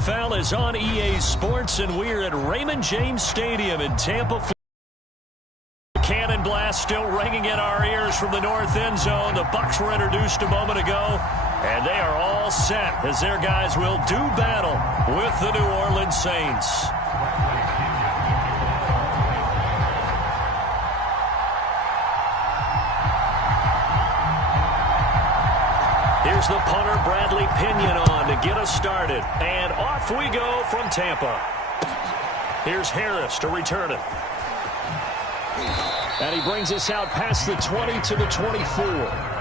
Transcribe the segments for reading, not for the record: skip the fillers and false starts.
Foul is on EA Sports, and we're at Raymond James Stadium in Tampa, Florida. Cannon blast still ringing in our ears from the north end zone. The Bucs were introduced a moment ago, and they are all set as their guys will do battle with the New Orleans Saints. Here's the punter, Bradley Pinion, on to get us started. And off we go from Tampa. Here's Harris to return it. And he brings us out past the 20 to the 24.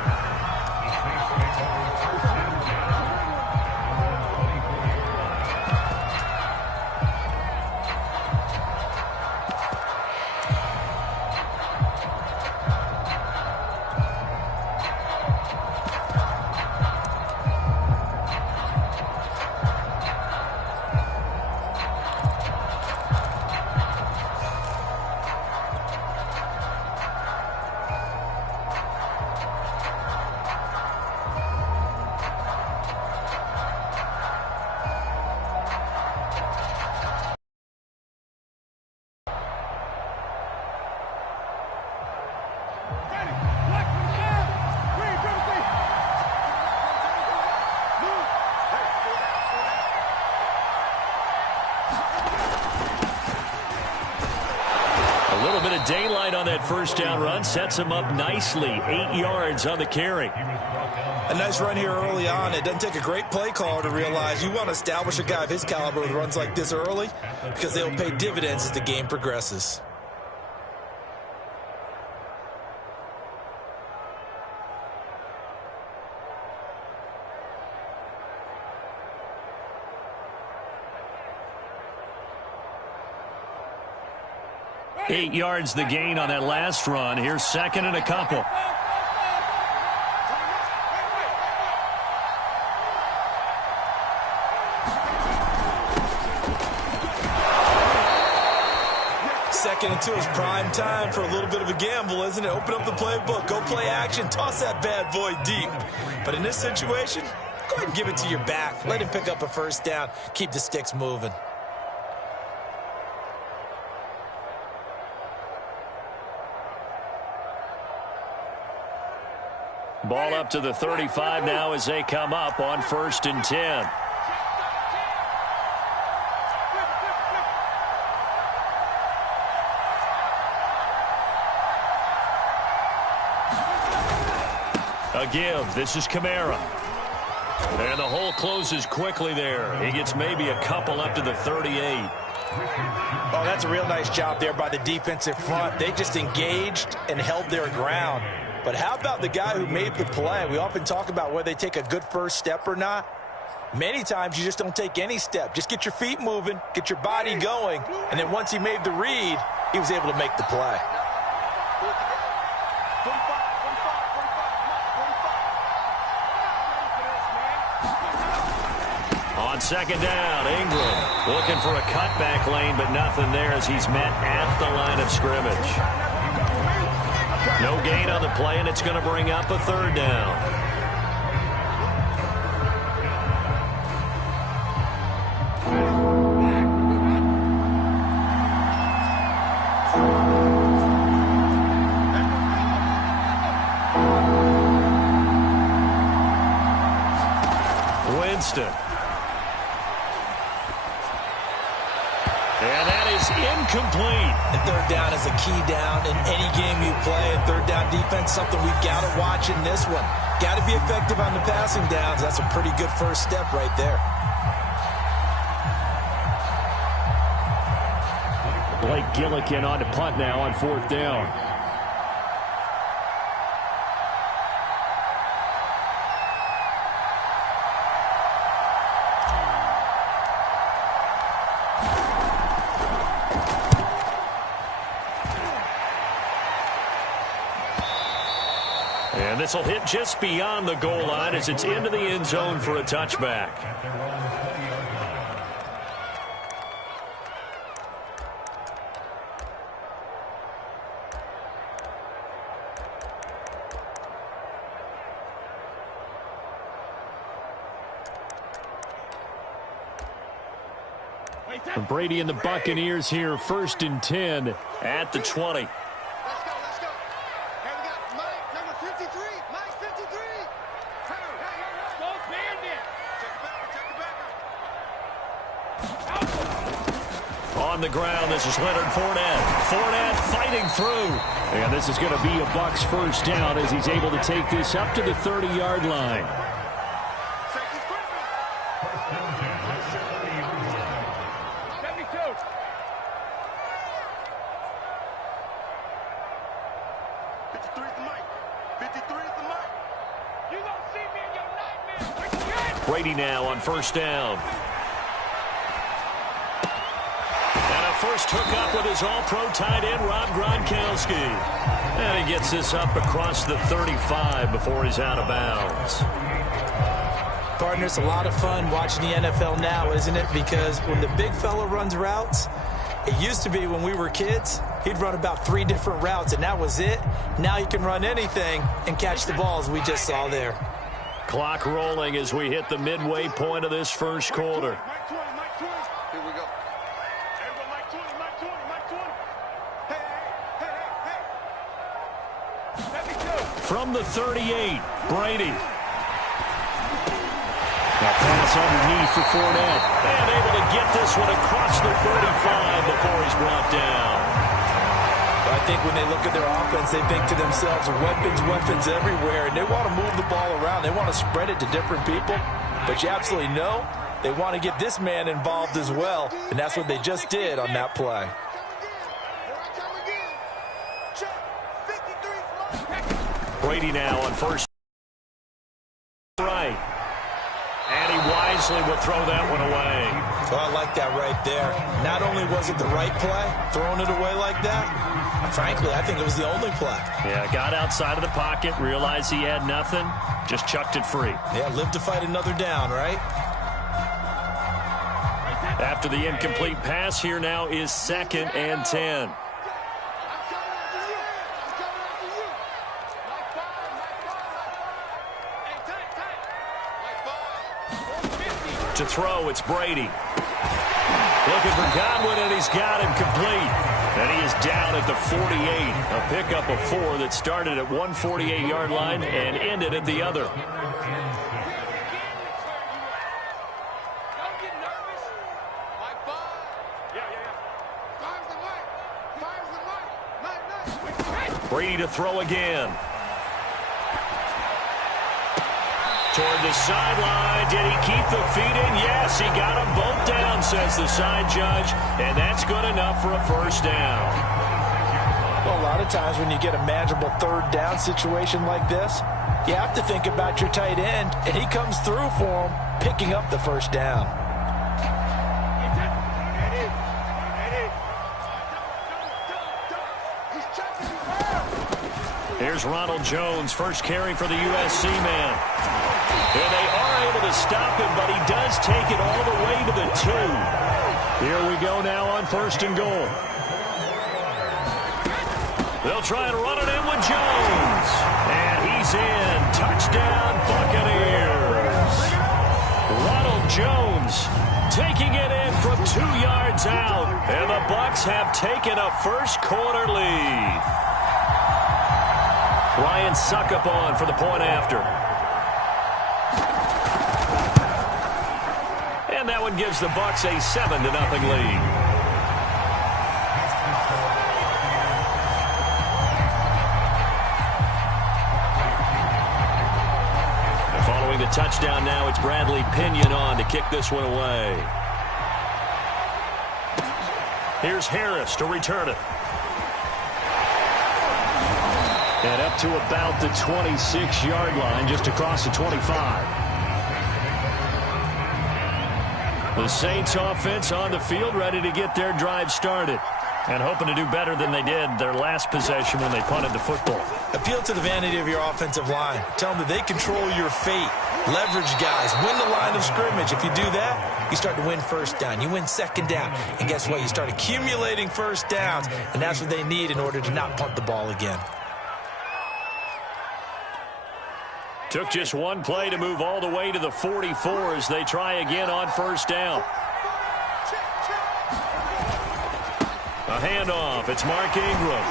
Daylight on that first down run sets him up nicely. 8 yards on the carry. A nice run here early on. It doesn't take a great play caller to realize you want to establish a guy of his caliber with runs like this early, because they'll pay dividends as the game progresses. Eight yards the gain on that last run. Here's second and a couple. Second and 2 is prime time for a little bit of a gamble, isn't it? Open up the playbook, go play action, toss that bad boy deep. But in this situation, go ahead and give it to your back. Let him pick up a first down. Keep the sticks moving. Ball up to the 35 now as they come up on 1st and 10. A give. This is Kamara. And the hole closes quickly there. He gets maybe a couple up to the 38. Oh, that's a real nice job there by the defensive front. They just engaged and held their ground. But how about the guy who made the play? We often talk about whether they take a good first step or not. Many times you just don't take any step. Just get your feet moving, get your body going, and then once he made the read, he was able to make the play. On second down, Ingram looking for a cutback lane, but nothing there as he's met at the line of scrimmage. No gain on the play, and it's going to bring up a 3rd down. Winston. And that is incomplete. And 3rd down is a key down in any game you play. And 3rd down defense, something we've got to watch in this one. Got to be effective on the passing downs. That's a pretty good first step right there. Blake Gillikin on to punt now on 4th down. And this will hit just beyond the goal line as it's into the end zone for a touchback. Brady and the Buccaneers here, 1st and 10 at the 20. Let's go. Hey, we got Mike, number 53. Mike, 53. Hey. Go, Bandit. Check the back. On the ground, this is Leonard Fournette. Fournette fighting through. And this is going to be a Bucs first down as he's able to take this up to the 30-yard line. Brady now on first down. And a first hookup with his all-pro tight end, Rob Gronkowski. And he gets this up across the 35 before he's out of bounds. Partners, a lot of fun watching the NFL now, isn't it? Because when the big fella runs routes, it used to be when we were kids, he'd run about 3 different routes, and that was it. Now he can run anything and catch the balls we just saw there. Clock rolling as we hit the midway point of this first quarter. Here we go. Everyone, Mike 20. Hey. From the 38, Brady. A pass underneath for Fournette. And able to get this one across the 35 before he's brought down. I think when they look at their offense, they think to themselves, weapons everywhere, and they want to move the ball around. They want to spread it to different people, but you absolutely know they want to get this man involved as well, and that's what they just did on that play. Brady now on first right. And he wisely will throw that one away. Oh, I like that right there. Not only was it the right play, throwing it away like that, frankly, I think it was the only play. Yeah, got outside of the pocket, realized he had nothing, just chucked it free. Yeah, live to fight another down, right? After the incomplete pass, here now is 2nd and 10. To throw, it's Brady. Looking for Godwin, and he's got him complete. And he is down at the 48. A pickup of 4 that started at 148-yard line and ended at the other. Brady to throw again. Toward the sideline. Did he keep the feet in? Yes, he got them both down, says the side judge. And that's good enough for a first down. Well, a lot of times when you get a manageable 3rd down situation like this, you have to think about your tight end, and he comes through for him, picking up the first down. Here's Ronald Jones, first carry for the USC man. And they are able to stop him, but he does take it all the way to the 2. Here we go now on 1st and goal. They'll try and run it in with Jones. And he's in. Touchdown, Buccaneers. Ronald Jones taking it in from 2 yards out. And the Bucs have taken a first quarter lead. Ryan Suckup on for the point after. And that one gives the Bucs a 7-0 lead. And following the touchdown now, it's Bradley Pinion on to kick this one away. Here's Harris to return it. And up to about the 26-yard line, just across the 25. The Saints offense on the field, ready to get their drive started. And hoping to do better than they did their last possession when they punted the football. Appeal to the vanity of your offensive line. Tell them that they control your fate. Leverage guys. Win the line of scrimmage. If you do that, you start to win first down. You win second down. And guess what? You start accumulating first downs. And that's what they need in order to not punt the ball again. Took just one play to move all the way to the 44 as they try again on first down. A handoff. It's Mark Ingram.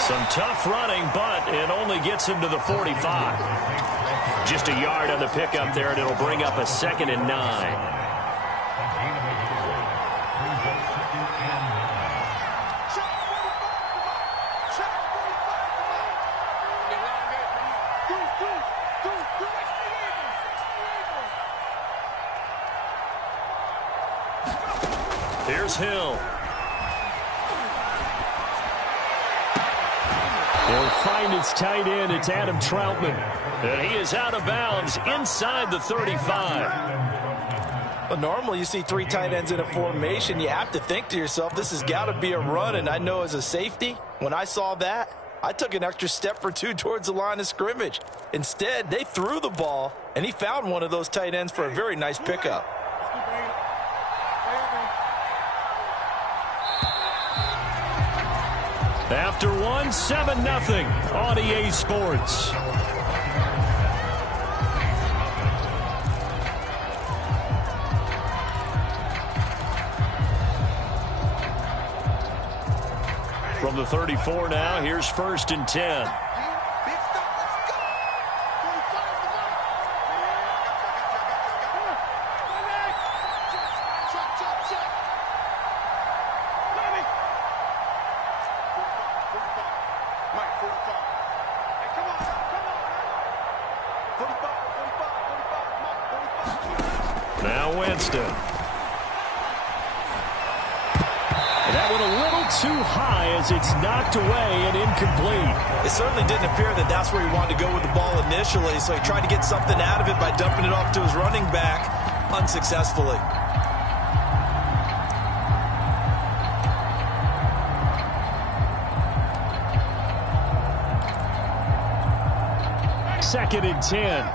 Some tough running, but it only gets him to the 45. Just a yard on the pickup there, and it'll bring up a 2nd and 9. Here's Hill. He'll find his tight end. It's Adam Troutman. And he is out of bounds inside the 35. Well, normally you see 3 tight ends in a formation. You have to think to yourself, this has got to be a run. And I know as a safety, when I saw that, I took an extra step or 2 towards the line of scrimmage. Instead, they threw the ball, and he found one of those tight ends for a very nice pickup. After 7-0 on EA Sports. From the 34 now, here's 1st and 10. Now Winston. That went a little too high as it's knocked away and incomplete. It certainly didn't appear that that's where he wanted to go with the ball initially, so he tried to get something out of it by dumping it off to his running back unsuccessfully. Second and 10.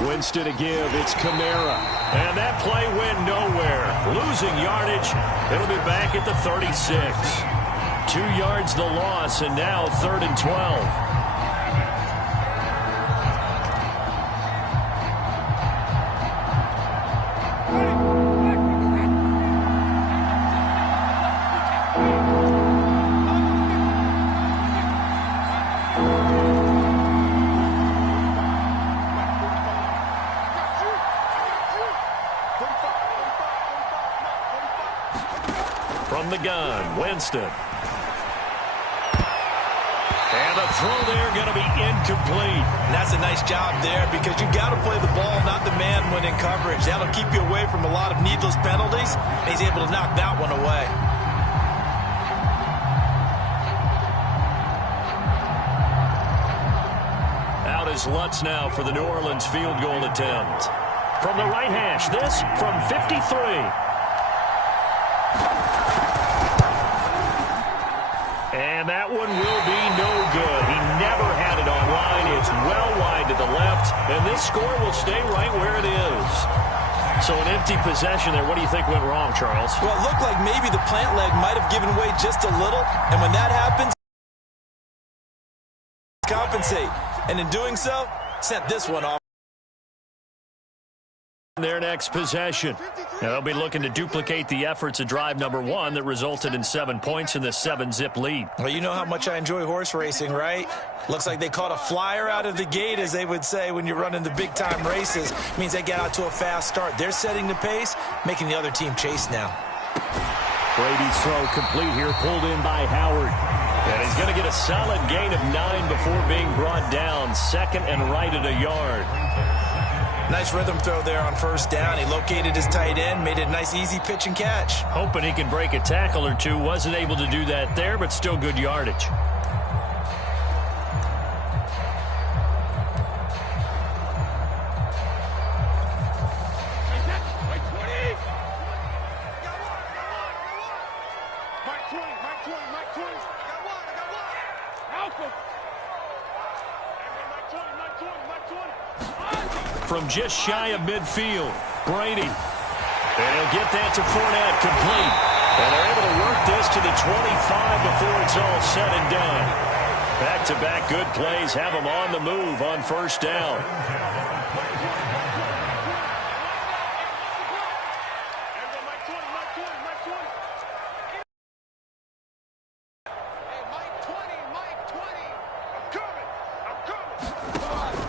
Winston to give. It's Kamara. And that play went nowhere. Losing yardage. It'll be back at the 36. 2 yards the loss, and now 3rd and 12. From the gun, Winston. And the throw there going to be incomplete. And that's a nice job there because you got to play the ball, not the man when in coverage. That'll keep you away from a lot of needless penalties. And he's able to knock that one away. Out is Lutz now for the New Orleans field goal attempt. From the right hash, this from 53. And that one will be no good. He never had it online. It's well wide to the left, and this score will stay right where it is. So an empty possession there. What do you think went wrong, Charles? Well, it looked like maybe the plant leg might have given way just a little, and when that happens, compensate. And in doing so, sent this one off. Their next possession. Now they'll be looking to duplicate the efforts of drive number 1 that resulted in 7 points in the 7-zip lead. Well, you know how much I enjoy horse racing, right? Looks like they caught a flyer out of the gate, as they would say when you're running the big-time races. Means they get out to a fast start. They're setting the pace, making the other team chase now. Brady's throw complete here, pulled in by Howard. And he's going to get a solid gain of 9 before being brought down. 2nd and right at a yard. Nice rhythm throw there on 1st down. He located his tight end, made it a nice easy pitch and catch. Hoping he can break a tackle or two. Wasn't able to do that there, but still good yardage. From just shy of midfield, Brady. And he'll get that to Fournette, complete. And they're able to work this to the 25 before it's all said and done. Back-to-back good plays have them on the move on first down.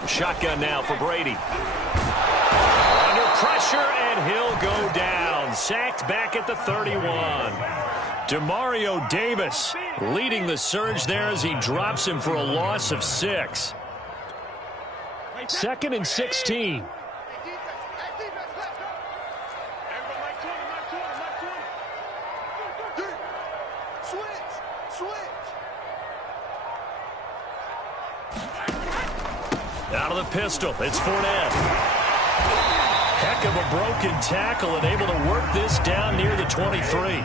Shotgun now for Brady. Under pressure, and he'll go down. Sacked back at the 31. Demario Davis leading the surge there as he drops him for a loss of 6. 2nd and 16. Out of the pistol, it's Fournette. Heck of a broken tackle and able to work this down near the 23.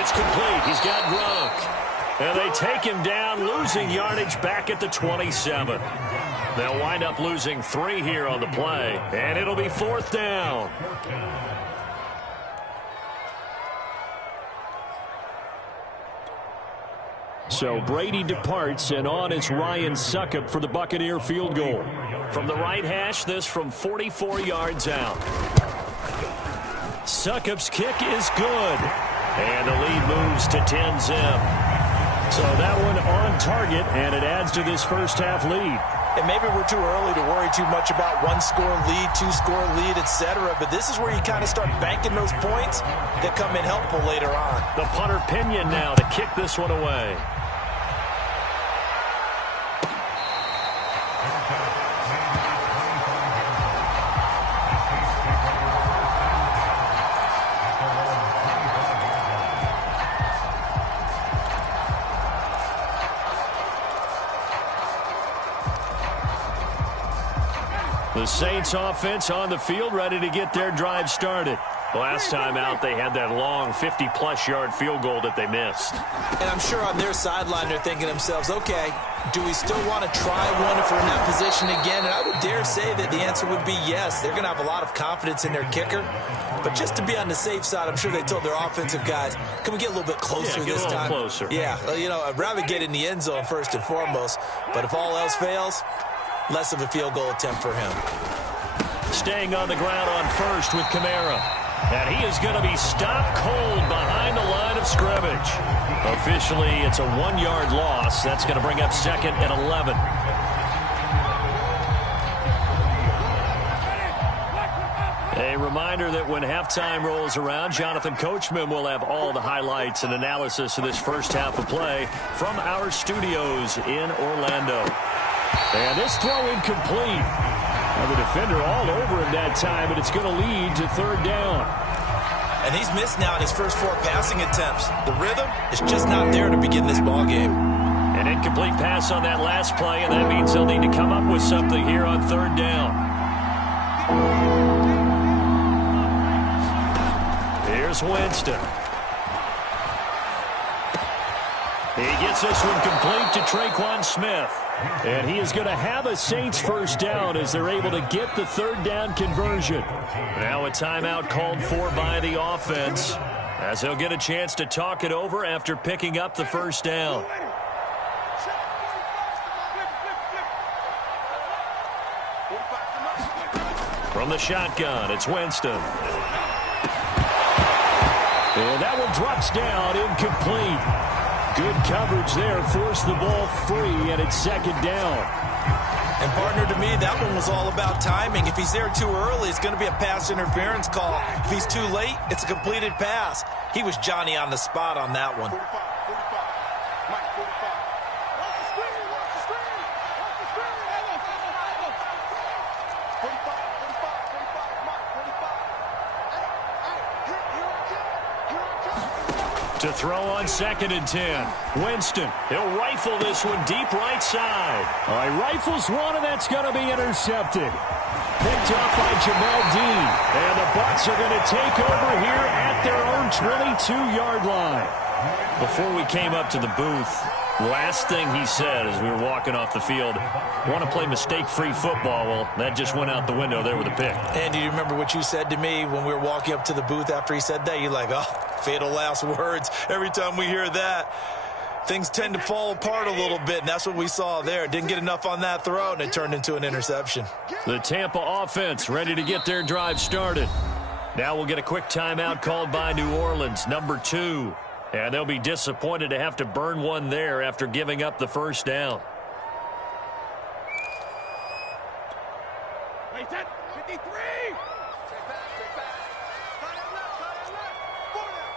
It's complete. He's got Gronk. And they take him down, losing yardage back at the 27. They'll wind up losing 3 here on the play, and it'll be 4th down. So Brady departs, and on is Ryan Succop for the Buccaneer field goal. From the right hash, this from 44 yards out. Succop's kick is good, and the lead moves to 10-zip. So that one on target, and it adds to this first half lead. And maybe we're too early to worry too much about 1-score lead, 2-score lead, etc. But this is where you kind of start banking those points that come in helpful later on. The punter Pinion now to kick this one away. The Saints offense on the field, ready to get their drive started. Last time out, they had that long 50-plus yard field goal that they missed. And I'm sure on their sideline they're thinking to themselves, okay, do we still want to try one if we're in that position again? And I would dare say that the answer would be yes. They're going to have a lot of confidence in their kicker. But just to be on the safe side, I'm sure they told their offensive guys, can we get a little bit closer this time? Closer. Yeah, you know, I'd rather get in the end zone first and foremost. But if all else fails, less of a field goal attempt for him. Staying on the ground on first with Kamara. And he is going to be stopped cold behind the line of scrimmage. Officially, it's a 1-yard loss. That's going to bring up 2nd and 11. A reminder that when halftime rolls around, Jonathan Coachman will have all the highlights and analysis of this first half of play from our studios in Orlando. And this throw incomplete. Now the defender all over him that time, but it's going to lead to 3rd down. And he's missed now in his first 4 passing attempts. The rhythm is just not there to begin this ball game. An incomplete pass on that last play, and that means they'll need to come up with something here on 3rd down. Here's Winston. He gets this one complete to Traquan Smith. And he is going to have a Saints first down as they're able to get the 3rd down conversion. Now a timeout called for by the offense as he'll get a chance to talk it over after picking up the first down. From the shotgun, it's Winston. And that one drops down, incomplete. Good coverage there, forced the ball free, and it's 2nd down. And partner, to me, that one was all about timing. If he's there too early, it's going to be a pass interference call. If he's too late, it's a completed pass. He was Johnny on the spot on that one. To throw on 2nd and 10. Winston, he'll rifle this one deep right side. All right, rifles one, and that's going to be intercepted. Picked up by Jamel Dean. And the Bucs are going to take over here at their own 22-yard line. Before we came up to the booth, Last thing he said as we were walking off the field, want to play mistake-free football. Well, that just went out the window there with a pick. And do you remember what you said to me when we were walking up to the booth after he said that? You're like, oh, fatal last words. Every time we hear that, things tend to fall apart a little bit, and that's what we saw there. Didn't get enough on that throw, and it turned into an interception. The Tampa offense ready to get their drive started. Now we'll get a quick timeout called by New Orleans, number 2. And they'll be disappointed to have to burn one there after giving up the first down. Wait, 53!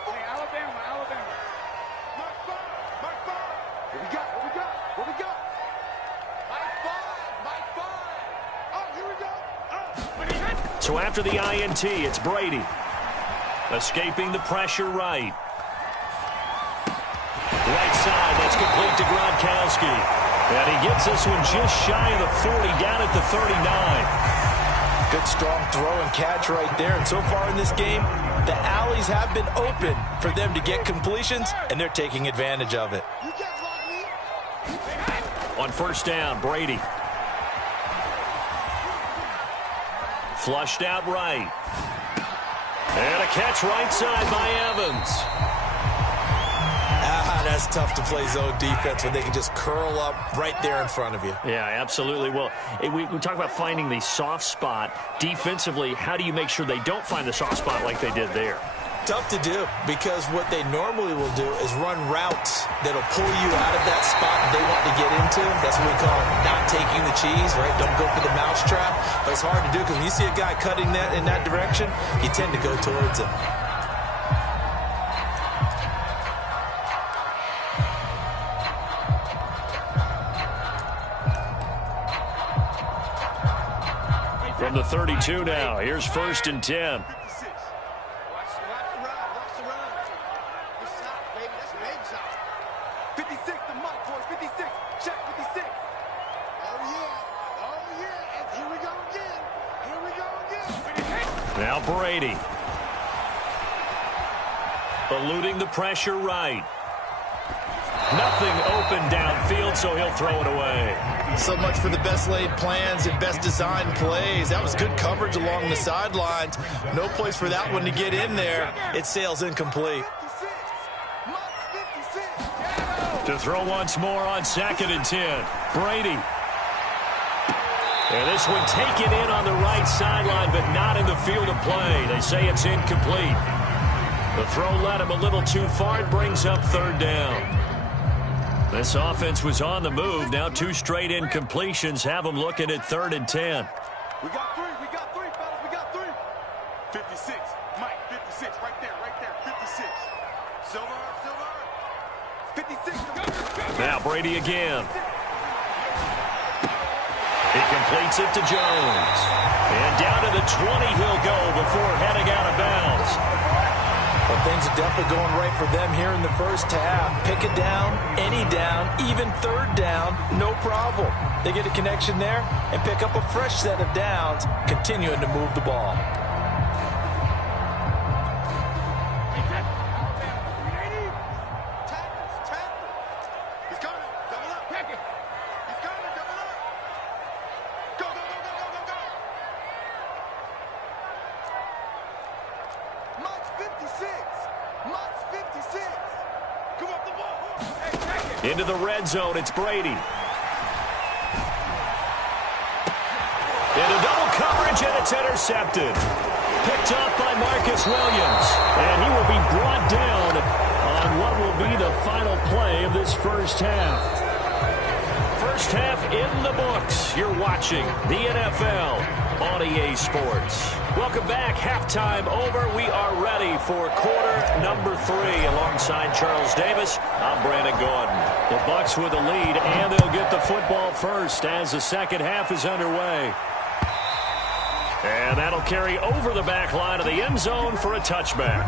Hey, Alabama. Mark 5. What we got? Mike 5. Oh, here we go. So after the INT, it's Brady. Escaping the pressure right. Right side, that's complete to Gronkowski. And he gets this one just shy of the 40, down at the 39. Good strong throw and catch right there. And so far in this game, the alleys have been open for them to get completions, and they're taking advantage of it. On first down, Brady. Flushed out right. And a catch right side by Evans. That's tough to play zone defense when they can just curl up right there in front of you. Yeah, absolutely. Well, we talk about finding the soft spot. Defensively, how do you make sure they don't find the soft spot like they did there? Tough to do, because what they normally will do is run routes that'll pull you out of that spot they want to get into. That's what we call not taking the cheese, right? Don't go for the mousetrap. But it's hard to do, because when you see a guy cutting that in that direction, you tend to go towards him. From the 32 now, here's 1st and 10. Watch the run. Good shot, baby. That's a big shot. 56 to Mike, boys. 56. Check 56. Oh, yeah. And here we go again. Now Brady. Eluding the pressure right. Nothing open downfield, so he'll throw it away. So much for the best laid plans and best designed plays. That was good coverage along the sidelines. No place for that one to get in there. It sails incomplete. To throw once more on 2nd and 10. Brady. And this one taken in on the right sideline, but not in the field of play. They say it's incomplete. The throw led him a little too far. It brings up 3rd down. This offense was on the move. Now 2 straight incompletions have them looking at 3rd and 10. We got 3, fellas. We got 3. 56. Mike, 56. Right there. 56. Silver. 56. Now Brady again. He completes it to Jones. And down to the 20 he'll go before heading out of bounds. Well, things are definitely going right for them here in the first half. Pick it down, any down, even 3rd down, no problem. They get a connection there and pick up a fresh set of downs, continuing to move the ball. He's coming. Double up. He's coming. Double up. Go. Mike's 56. Come up the ball. Into the red zone, it's Brady. Into double coverage, and it's intercepted. Picked up by Marcus Williams. And he will be brought down on what will be the final play of this first half. First half in the books. You're watching the NFL on EA Sports. Welcome back. Halftime over. We are ready for quarter number 3. Alongside Charles Davis, I'm Brandon Gordon. The Bucs with the lead, and they'll get the football first as the second half is underway. And that'll carry over the back line of the end zone for a touchback.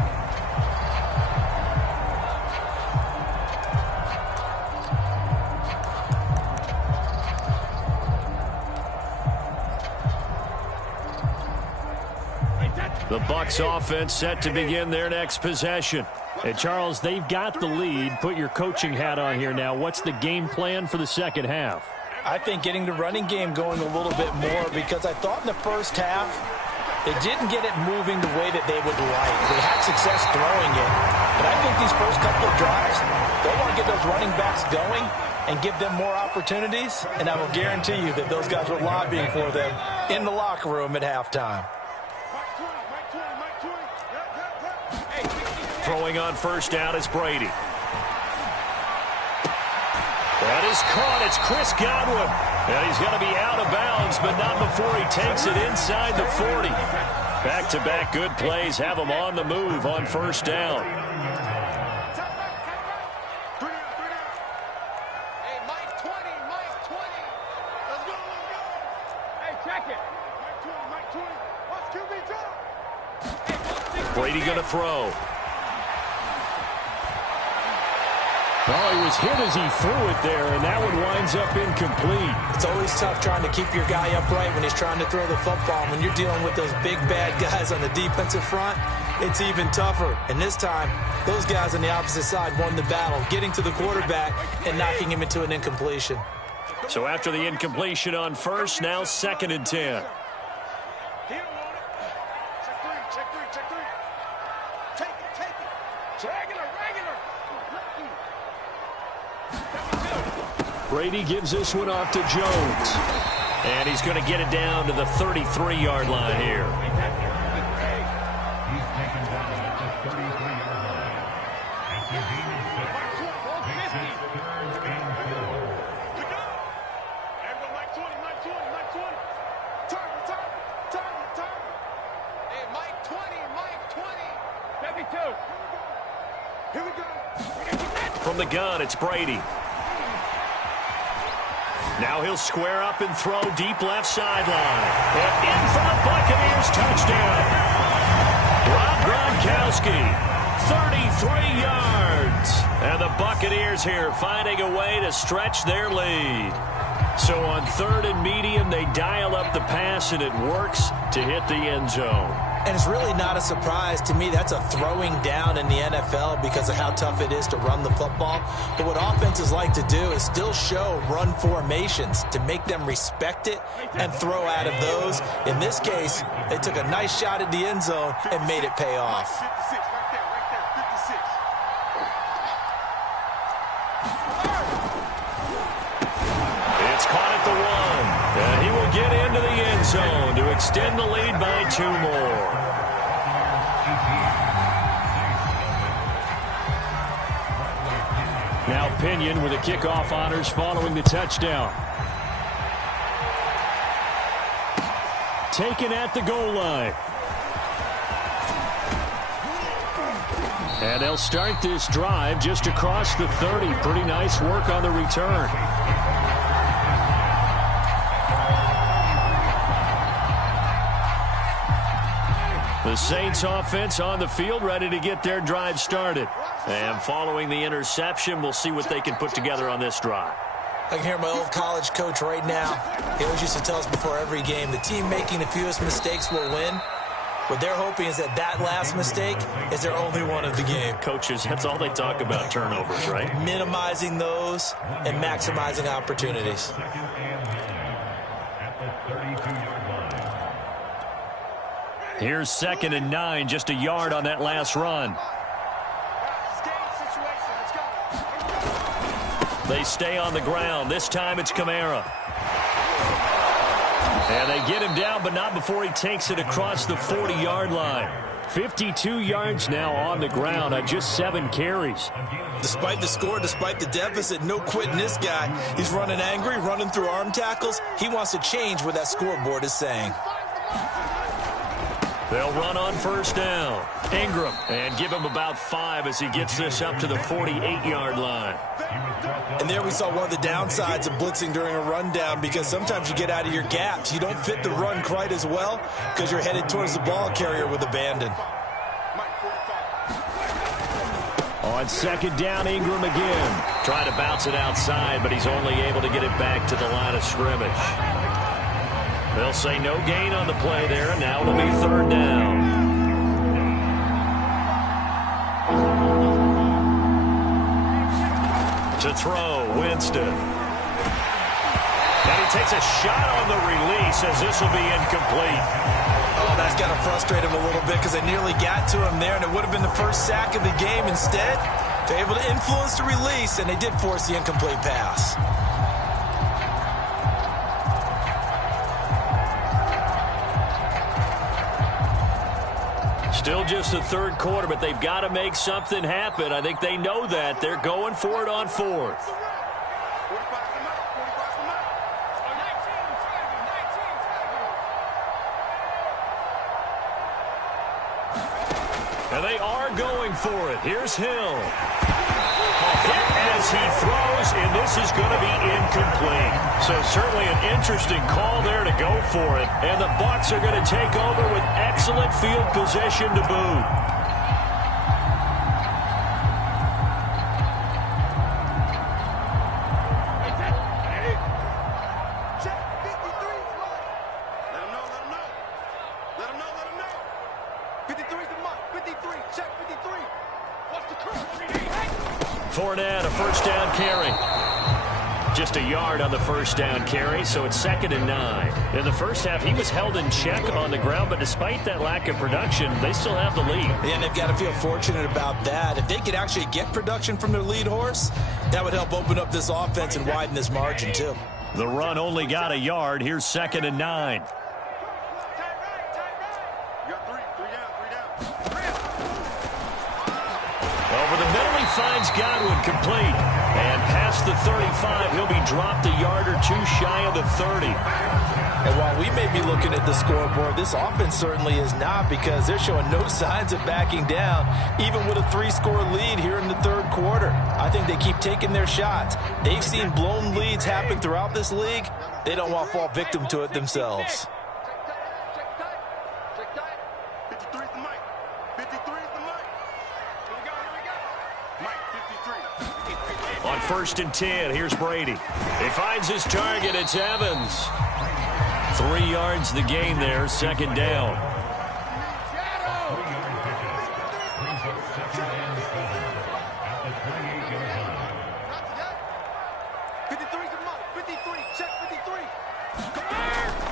The Bucs offense set to begin their next possession. And Charles, they've got the lead. Put your coaching hat on here now. What's the game plan for the second half? I think getting the running game going a little bit more, because I thought in the first half they didn't get it moving the way that they would like. They had success throwing it, but I think these first couple of drives, they want to get those running backs going and give them more opportunities, and I will guarantee you that those guys were lobbying for them in the locker room at halftime. Throwing on first down is Brady. That is caught. It's Chris Godwin. And he's going to be out of bounds, but not before he takes it inside the 40. Back-to-back good plays have him on the move on first down. Hey, Mike 20, Mike 20. Let's go, let's go. Hey, check it. Mike 20, Watch QB drop. Brady going to throw. Oh, he was hit as he threw it there, and that one winds up incomplete. It's always tough trying to keep your guy upright when he's trying to throw the football. When you're dealing with those big, bad guys on the defensive front, it's even tougher. And this time, those guys on the opposite side won the battle, getting to the quarterback and knocking him into an incompletion. So after the incompletion on first, now 2nd and 10. Brady gives this one off to Jones. And he's going to get it down to the 33-yard line here. From the gun, it's Brady. Now he'll square up and throw deep left sideline. And in for the Buccaneers touchdown. Rob Gronkowski, 33 yards. And the Buccaneers here finding a way to stretch their lead. So on 3rd and medium, they dial up the pass, and it works to hit the end zone. And it's really not a surprise to me. That's a throwing down in the NFL because of how tough it is to run the football. But what offenses like to do is still show run formations to make them respect it and throw out of those. In this case, they took a nice shot at the end zone and made it pay off. 56, right there, 56. It's caught at the 1. And he will get into the end zone to extend the lead by 2 more. Now Pinion with the kickoff honors following the touchdown. Taken at the goal line. And they'll start this drive just across the 30. Pretty nice work on the return. The Saints offense on the field, ready to get their drive started. And following the interception, we'll see what they can put together on this drive. I can hear my old college coach right now. He always used to tell us before every game, the team making the fewest mistakes will win. What they're hoping is that that last mistake is their only one of the game. Coaches, that's all they talk about, turnovers, right? Minimizing those and maximizing opportunities. Here's 2nd and 9, just a yard on that last run. They stay on the ground. This time it's Kamara. And they get him down, but not before he takes it across the 40-yard line. 52 yards now on the ground on just 7 carries. Despite the score, despite the deficit, no quitting this guy. He's running angry, running through arm tackles. He wants to change what that scoreboard is saying. They'll run on first down. Ingram, and give him about 5 as he gets this up to the 48-yard line. And there we saw one of the downsides of blitzing during a rundown, because sometimes you get out of your gaps. You don't fit the run quite as well because you're headed towards the ball carrier with abandon. On 2nd down, Ingram again. Trying to bounce it outside, but he's only able to get it back to the line of scrimmage. They'll say no gain on the play there, and now it'll be 3rd down. To throw, Winston. And he takes a shot on the release as this will be incomplete. Oh, that's got to frustrate him a little bit because they nearly got to him there, and it would have been the first sack of the game. Instead, they're able to influence the release, and they did force the incomplete pass. Still just the third quarter, but they've got to make something happen. I think they know that. They're going for it on fourth. And they are going for it. Here's Hill. Hit as he throws, and this is going to be incomplete. So certainly an interesting call there to go for it. And the Bucs are going to take over with excellent field position to boot. Fournette, a first down carry. Just a yard on the first down carry, so it's 2nd and 9. In the first half, he was held in check on the ground, but despite that lack of production, they still have the lead. And they've got to feel fortunate about that. If they could actually get production from their lead horse, that would help open up this offense and widen this margin, too. The run only got a yard. Here's 2nd and 9. Over the middle, he finds Godwin complete. And past the 35, he'll be dropped a yard or two shy of the 30. And while we may be looking at the scoreboard, this offense certainly is not, because they're showing no signs of backing down, even with a 3-score lead here in the third quarter. I think they keep taking their shots. They've seen blown leads happen throughout this league. They don't want to fall victim to it themselves. On 1st and 10, here's Brady. He finds his target. It's Evans. 3 yards the gain there, 2nd down.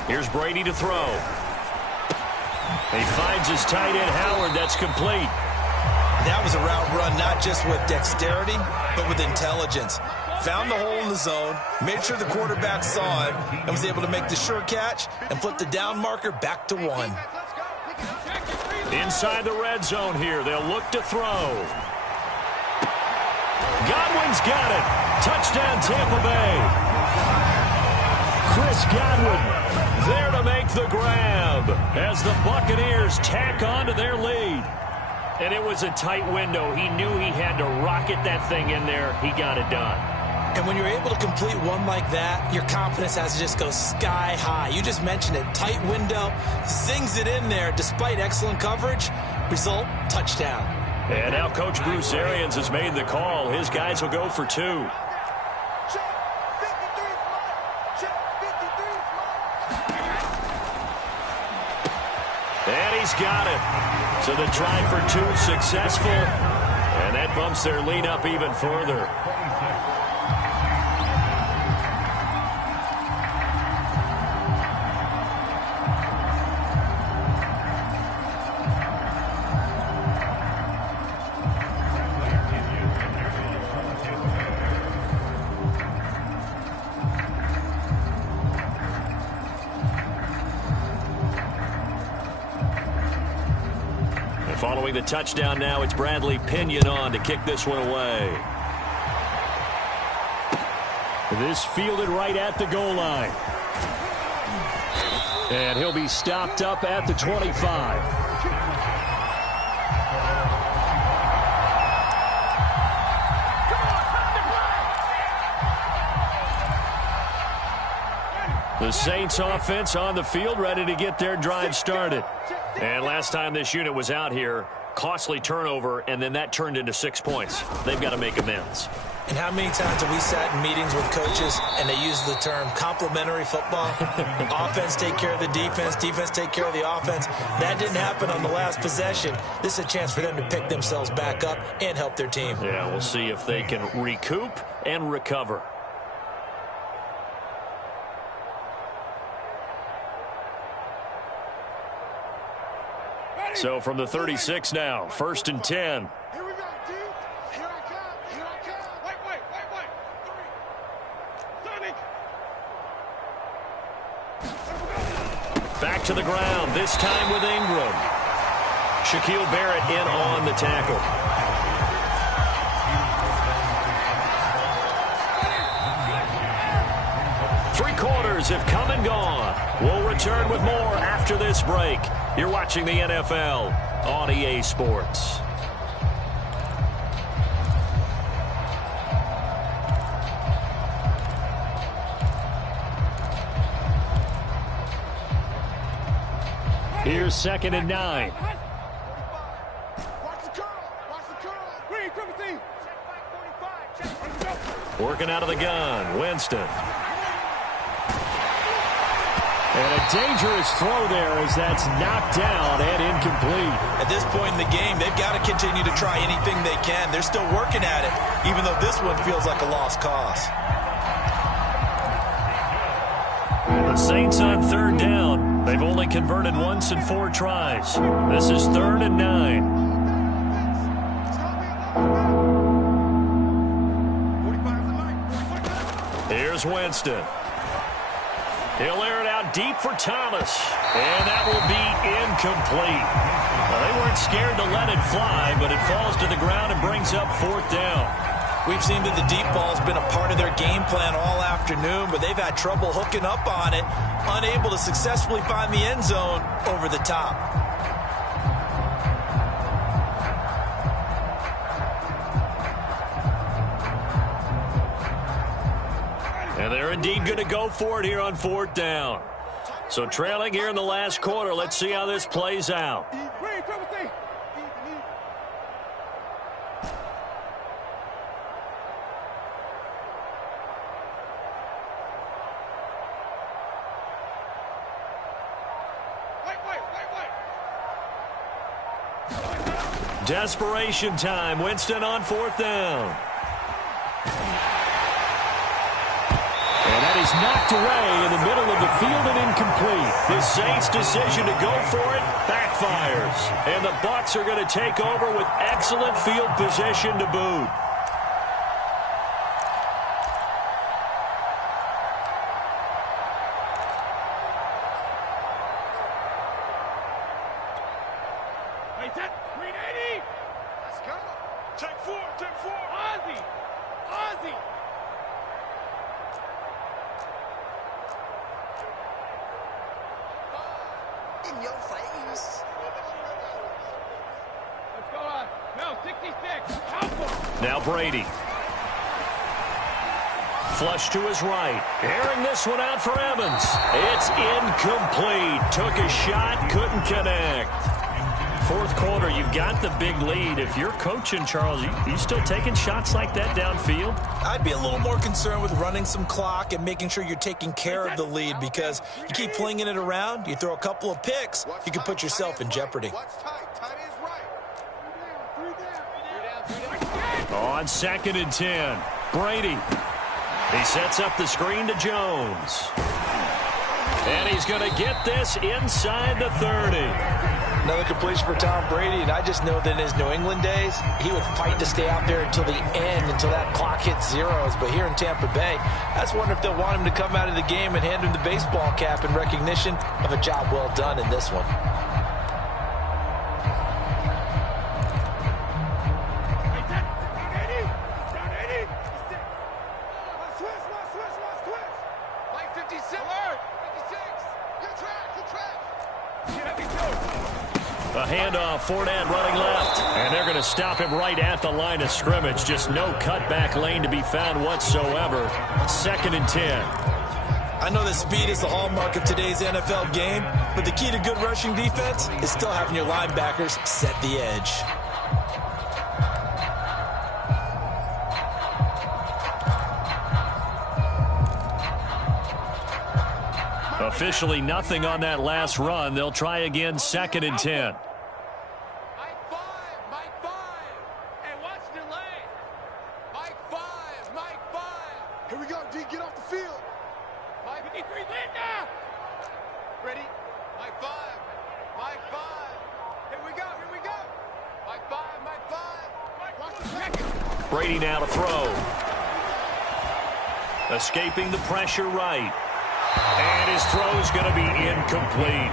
Here's Brady to throw. He finds his tight end, Howard. That's complete. That was a route run not just with dexterity, but with intelligence. Found the hole in the zone, made sure the quarterback saw it, and was able to make the sure catch and flip the down marker back to 1. Inside the red zone here, they'll look to throw. Godwin's got it. Touchdown, Tampa Bay. Chris Godwin there to make the grab as the Buccaneers tack on to their lead. And it was a tight window. He knew he had to rocket that thing in there. He got it done. And when you're able to complete one like that, your confidence has to just go sky high. You just mentioned it. Tight window, zings it in there despite excellent coverage. Result, touchdown. And now Coach Bruce Arians has made the call. His guys will go for 2. And he's got it. So the try for 2 successful, and that bumps their lead up even further. Following the touchdown now, it's Bradley Pinion on to kick this one away. This fielded right at the goal line. And he'll be stopped up at the 25. The Saints offense on the field, ready to get their drive started. And last time this unit was out here, costly turnover, and then that turned into 6 points. They've got to make amends. And how many times have we sat in meetings with coaches and they use the term complementary football? Offense take care of the defense, defense take care of the offense. That didn't happen on the last possession. This is a chance for them to pick themselves back up and help their team. Yeah, we'll see if they can recoup and recover. So from the 36 now, 1st and 10. Here we go, dude. Here I come. Here I come. Wait. 3. Back to the ground, this time with Ingram. Shaquille Barrett in on the tackle. Three quarters have come and gone. We'll return with more after this break. You're watching the NFL on EA Sports. Here's 2nd and 9. Watch the curl. Watch the curl. Green, triple T. Check back 45. Check. Working out of the gun, Winston. And a dangerous throw there as that's knocked down and incomplete. At this point in the game, they've got to continue to try anything they can. They're still working at it, even though this one feels like a lost cause. The Saints on 3rd down. They've only converted once in 4 tries. This is 3rd and 9. 45 Here's Winston. He'll air it out deep for Thomas. And that will be incomplete. Well, they weren't scared to let it fly, but it falls to the ground and brings up 4th down. We've seen that the deep ball's been a part of their game plan all afternoon, but they've had trouble hooking up on it, unable to successfully find the end zone over the top. And they're indeed going to go for it here on 4th down. So trailing here in the last quarter, let's see how this plays out. Green, triple T. Desperation time. Winston on 4th down. And that is knocked away in the middle of the field and incomplete. The Saints' decision to go for it backfires. And the Bucs are going to take over with excellent field position to boot. Wait, that 380. Let's go. Take 4. Ozzy. In your face. Let's go on. No, 66. Help him. Now Brady. Flush to his right. Airing this one out for Evans. It's incomplete. Took a shot, couldn't connect. 4th quarter, you've got the big lead. If you're coaching, Charles, you still taking shots like that downfield? I'd be a little more concerned with running some clock and making sure you're taking care of the lead, because you keep flinging it around, you throw a couple of picks, you can put yourself in jeopardy. Watch tight. Tight is right. 3 down. On 2nd and 10, Brady. He sets up the screen to Jones. And he's going to get this inside the 30. Another completion for Tom Brady, and I just know that in his New England days, he would fight to stay out there until the end, until that clock hit zeros. But here in Tampa Bay, I just wonder if they'll want him to come out of the game and hand him the baseball cap in recognition of a job well done in this one. A handoff, Fournette running left. And they're going to stop him right at the line of scrimmage. Just no cutback lane to be found whatsoever. 2nd and 10. I know that speed is the hallmark of today's NFL game, but the key to good rushing defense is still having your linebackers set the edge. Officially nothing on that last run. They'll try again, 2nd and 10. Here we go, D, get off the field. Mike, 53, now. Ready? Mike 5. Mike 5. Here we go, here we go. Mike 5, Mike 5. Mike, watch the second. Brady now to throw. Escaping the pressure right. And his throw is going to be incomplete.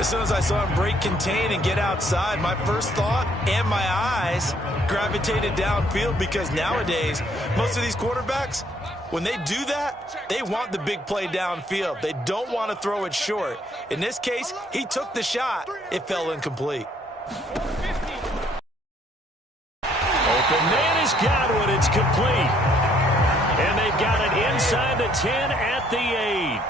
As soon as I saw him break contain and get outside, my first thought and my eyes gravitated downfield, because nowadays, most of these quarterbacks, when they do that, they want the big play downfield. They don't want to throw it short. In this case, he took the shot. It fell incomplete. Open man has got it. It's complete. And they've got it inside the 10 at the 8.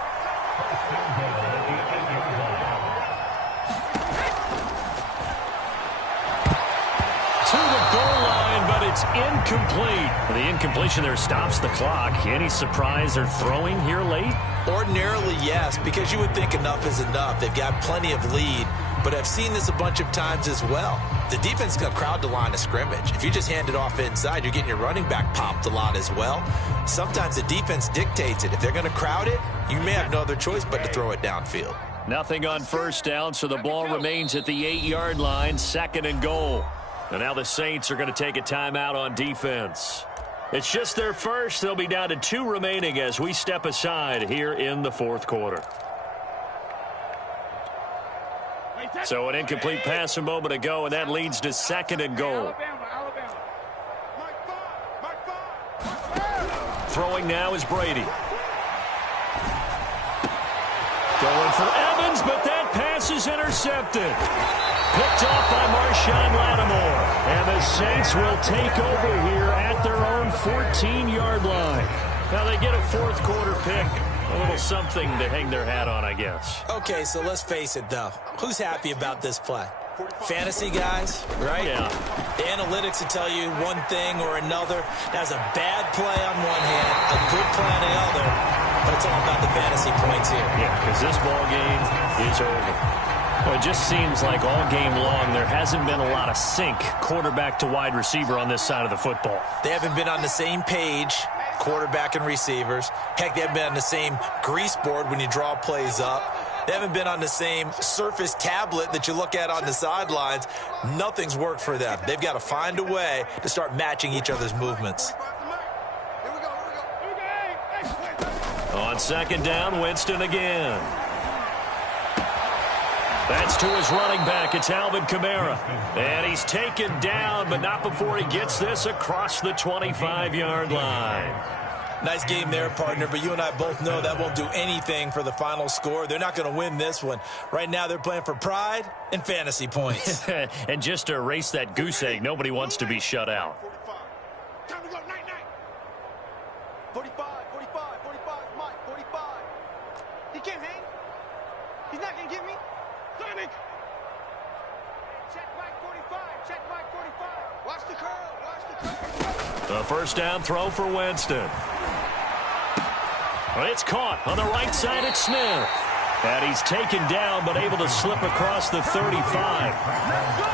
To the goal line, but it's incomplete. The incompletion there stops the clock. Any surprise they're throwing here late? Ordinarily, yes, because you would think enough is enough. They've got plenty of lead, but I've seen this a bunch of times as well. The defense is going to crowd the line of scrimmage. If you just hand it off inside, you're getting your running back popped a lot as well. Sometimes the defense dictates it. If they're going to crowd it, you may have no other choice but to throw it downfield. Nothing on first down, so the ball remains at the 8-yard line, 2nd and goal. And now the Saints are going to take a timeout on defense. It's just their first. They'll be down to 2 remaining as we step aside here in the 4th quarter. So an incomplete pass a moment ago, and that leads to 2nd and goal. Throwing now is Brady. Going for Evans, but that pass is intercepted. Picked off by Marshawn Lattimore. And the Saints will take over here at their own 14-yard line. Now they get a 4th quarter pick. A little something to hang their hat on, I guess. Okay, so let's face it, though. Who's happy about this play? Fantasy guys, right? Yeah. The analytics will tell you one thing or another. That's a bad play on one hand, a good play on the other, but it's all about the fantasy points here. Yeah, because this ball game is over. Well, it just seems like all game long there hasn't been a lot of sync quarterback to wide receiver on this side of the football. They haven't been on the same page, quarterback and receivers. Heck, they haven't been on the same grease board when you draw plays up. They haven't been on the same Surface tablet that you look at on the sidelines. Nothing's worked for them. They've got to find a way to start matching each other's movements. On 2nd down, Winston again. That's to his running back. It's Alvin Kamara. And he's taken down, but not before he gets this across the 25-yard line. Nice game there, partner, but you and I both know that won't do anything for the final score. They're not going to win this one. Right now, they're playing for pride and fantasy points. And just to erase that goose egg, nobody wants to be shut out. 45. Time to go, night. 45, Mike, 45. He can't hang. He's not going to get me. Sonic. Check Mike 45. Watch the curl. The first down throw for Winston. Well, it's caught on the right side at Smith. And he's taken down, but able to slip across the 35.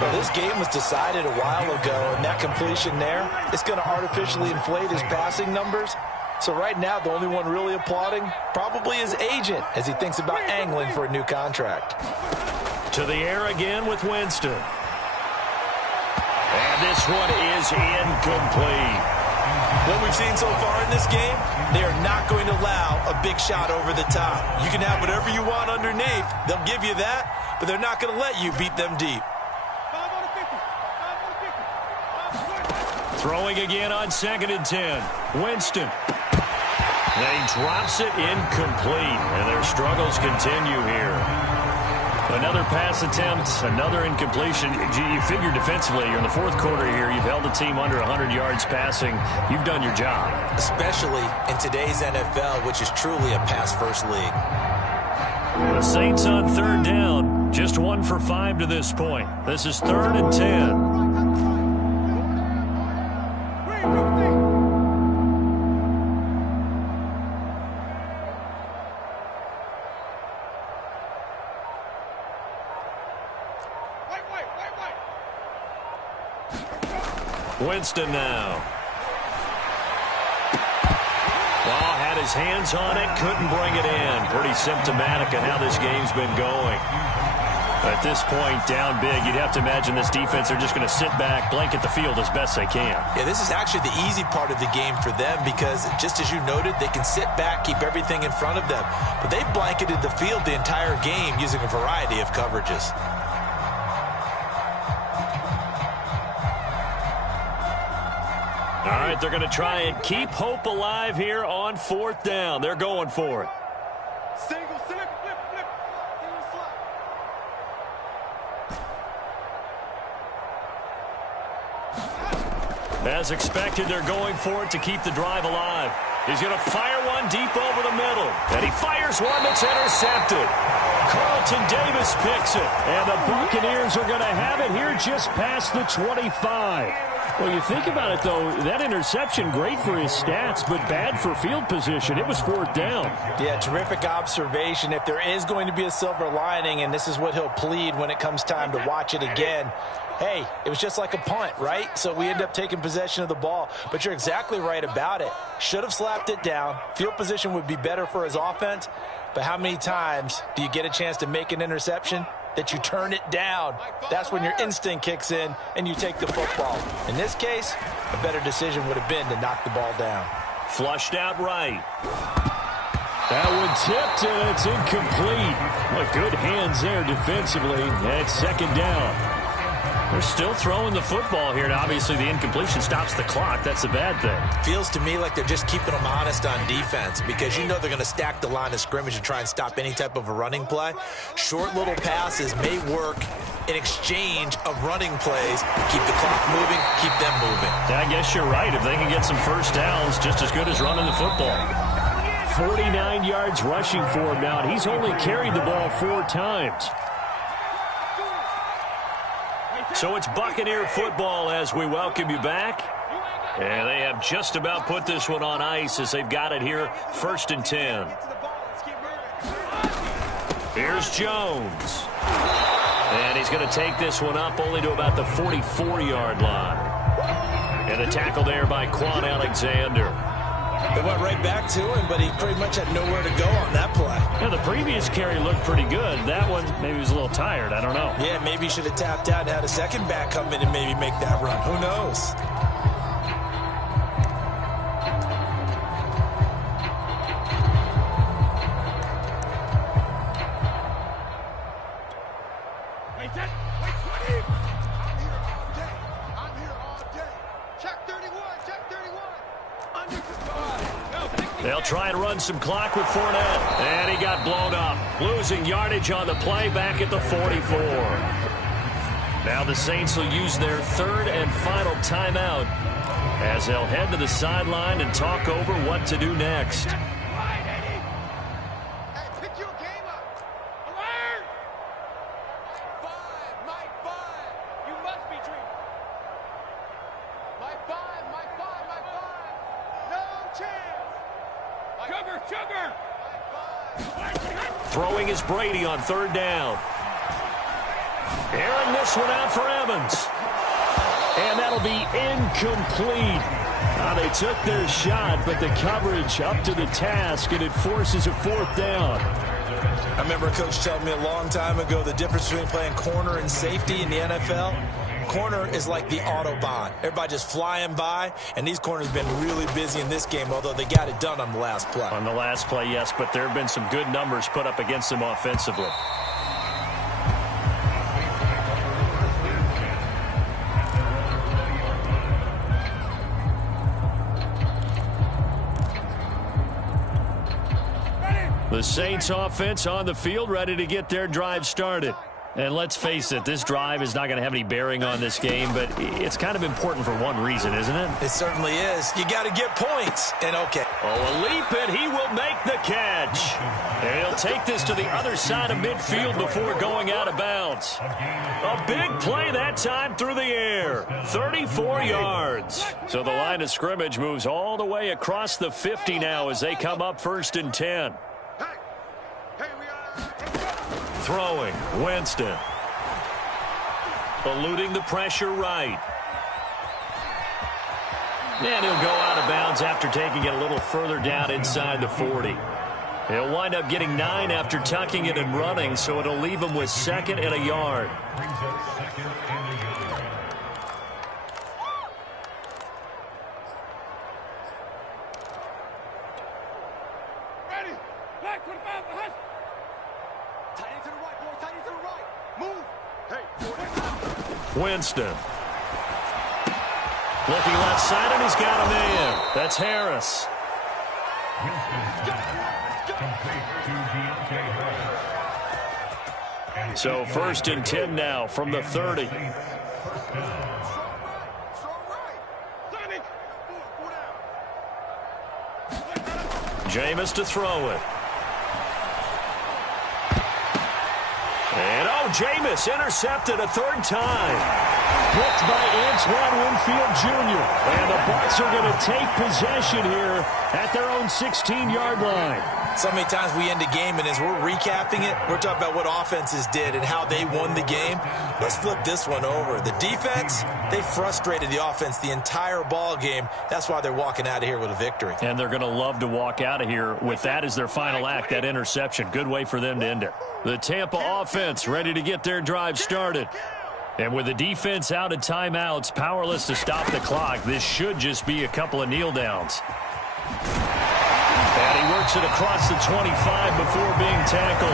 Well, this game was decided a while ago, and that completion there, it's going to artificially inflate his passing numbers. So right now, the only one really applauding probably his agent as he thinks about angling for a new contract. To the air again with Winston. And this one is incomplete. What we've seen so far in this game, they are not going to allow a big shot over the top. You can have whatever you want underneath. They'll give you that, but they're not going to let you beat them deep. Throwing again on 2nd and 10. Winston. And he drops it incomplete. And their struggles continue here. Another pass attempt, another incompletion. You figure defensively, you're in the fourth quarter here. You've held the team under 100 yards passing. You've done your job. Especially in today's NFL, which is truly a pass-first league. The Saints on third down. Just 1 for 5 to this point. This is 3rd and 10. Winston now. Well, had his hands on it, couldn't bring it in. Pretty symptomatic of how this game's been going. At this point, down big, you'd have to imagine this defense are just going to sit back, blanket the field as best they can. Yeah, this is actually the easy part of the game for them because, just as you noted, they can sit back, keep everything in front of them. But they blanketed the field the entire game using a variety of coverages. All right, they're going to try and keep hope alive here on 4th down. They're going for it. Single, flip, single slot. As expected, they're going for it to keep the drive alive. He's going to fire one deep over the middle. And he fires one that's intercepted. Carlton Davis picks it. And the Buccaneers are going to have it here just past the 25. Well, you think about it, though, that interception, great for his stats, but bad for field position. It was 4th down. Yeah, terrific observation. If there is going to be a silver lining, and this is what he'll plead when it comes time to watch it again, hey, it was just like a punt, right? So we end up taking possession of the ball. But you're exactly right about it. Should have slapped it down. Field position would be better for his offense. But how many times do you get a chance to make an interception that you turn it down? That's when your instinct kicks in and you take the football. In this case, a better decision would have been to knock the ball down. Flushed out right. That one tipped, and it's incomplete. What good hands there defensively. And it's 2nd down. They're still throwing the football here, and obviously the incompletion stops the clock. That's a bad thing. Feels to me like they're just keeping them honest on defense because you know they're going to stack the line of scrimmage and try and stop any type of a running play. Short little passes may work in exchange of running plays. Keep the clock moving, keep them moving. I guess you're right. If they can get some first downs, just as good as running the football. 49 yards rushing for him now, and he's only carried the ball 4 times. So it's Buccaneer football as we welcome you back. And they have just about put this one on ice as they've got it here, 1st and 10. Here's Jones. And he's going to take this one up only to about the 44-yard line. And the tackle there by Quan Alexander. They went right back to him, but he pretty much had nowhere to go on that play. Yeah, the previous carry looked pretty good. That one, maybe he was a little tired. I don't know. Yeah, maybe he should have tapped out and had a second back come in and maybe make that run. Who knows? They'll try and run some clock with Fournette. And he got blown up. Losing yardage on the play back at the 44. Now the Saints will use their 3rd and final timeout as they'll head to the sideline and talk over what to do next. Throwing is Brady on 3rd down. Airing this one out for Evans. And that'll be incomplete. They took their shot, but the coverage up to the task, and it forces a 4th down. I remember a coach telling me a long time ago the difference between playing corner and safety in the NFL. Corner is like the Autobahn. Everybody just flying by, and these corners have been really busy in this game, although they got it done on the last play. On the last play, yes, but there have been some good numbers put up against them offensively. The The Saints offense on the field, ready to get their drive started. And let's face it, this drive is not going to have any bearing on this game, but it's kind of important for one reason, isn't it? It certainly is. You got to get points. And okay. Oh, a leap, and he will make the catch. And he'll take this to the other side of midfield before going out of bounds. A big play that time through the air. 34 yards. So the line of scrimmage moves all the way across the 50 now as they come up 1st and 10. Throwing, Winston. Eluding the pressure right. And he'll go out of bounds after taking it a little further down inside the 40. He'll wind up getting 9 after tucking it and running, so it'll leave him with 2nd and a yard. Ready. Back 25 behind. Tight end to the right, boy. Tight end to the right. Move. Hey. Winston. Looking left side, and he's got a man. That's Harris. So 1st and 10 now from the 30. Jameis to throw it. And Jameis intercepted a 3rd time. Picked by Antoine Winfield Jr. And the Bucs are going to take possession here at their own 16-yard line. So many times we end a game, and as we're recapping it, we're talking about what offenses did and how they won the game. Let's flip this one over. The defense, they frustrated the offense the entire ball game. That's why they're walking out of here with a victory. And they're going to love to walk out of here with that as their final act, that interception. Good way for them to end it. The Tampa offense ready to get their drive started. And with the defense out of timeouts, powerless to stop the clock, this should just be a couple of kneel downs. And he works it across the 25 before being tackled.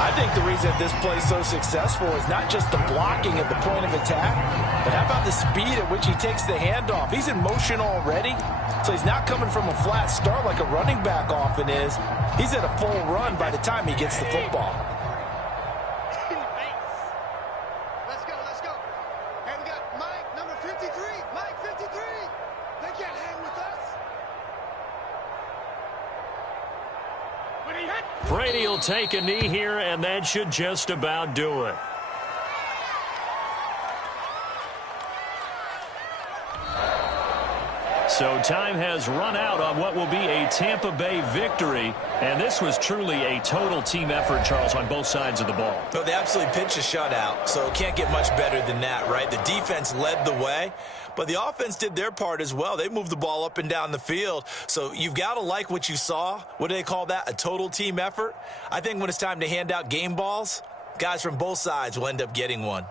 I think the reason this play is so successful is not just the blocking at the point of attack, but how about the speed at which he takes the handoff? He's in motion already, so he's not coming from a flat start like a running back often is. He's at a full run by the time he gets the football. Let's go. Hey, we got Mike, number 53. Mike, 53. They can't hang with us. Brady will take a knee here, and that should just about do it. So time has run out on what will be a Tampa Bay victory. And this was truly a total team effort, Charles, on both sides of the ball. No, they absolutely pitched a shutout, so it can't get much better than that, right? The defense led the way, but the offense did their part as well. They moved the ball up and down the field. So you've got to like what you saw. What do they call that? A total team effort? I think when it's time to hand out game balls, guys from both sides will end up getting one.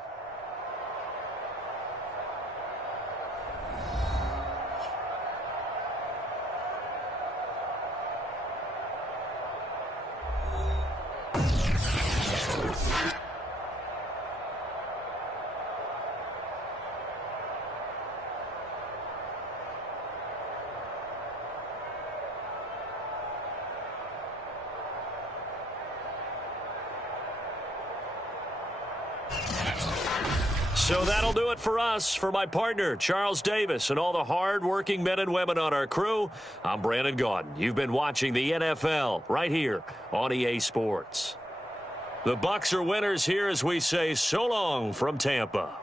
So that'll do it for us. For my partner, Charles Davis, and all the hard-working men and women on our crew, I'm Brandon Gaudin. You've been watching the NFL right here on EA Sports. The Bucs are winners here as we say so long from Tampa.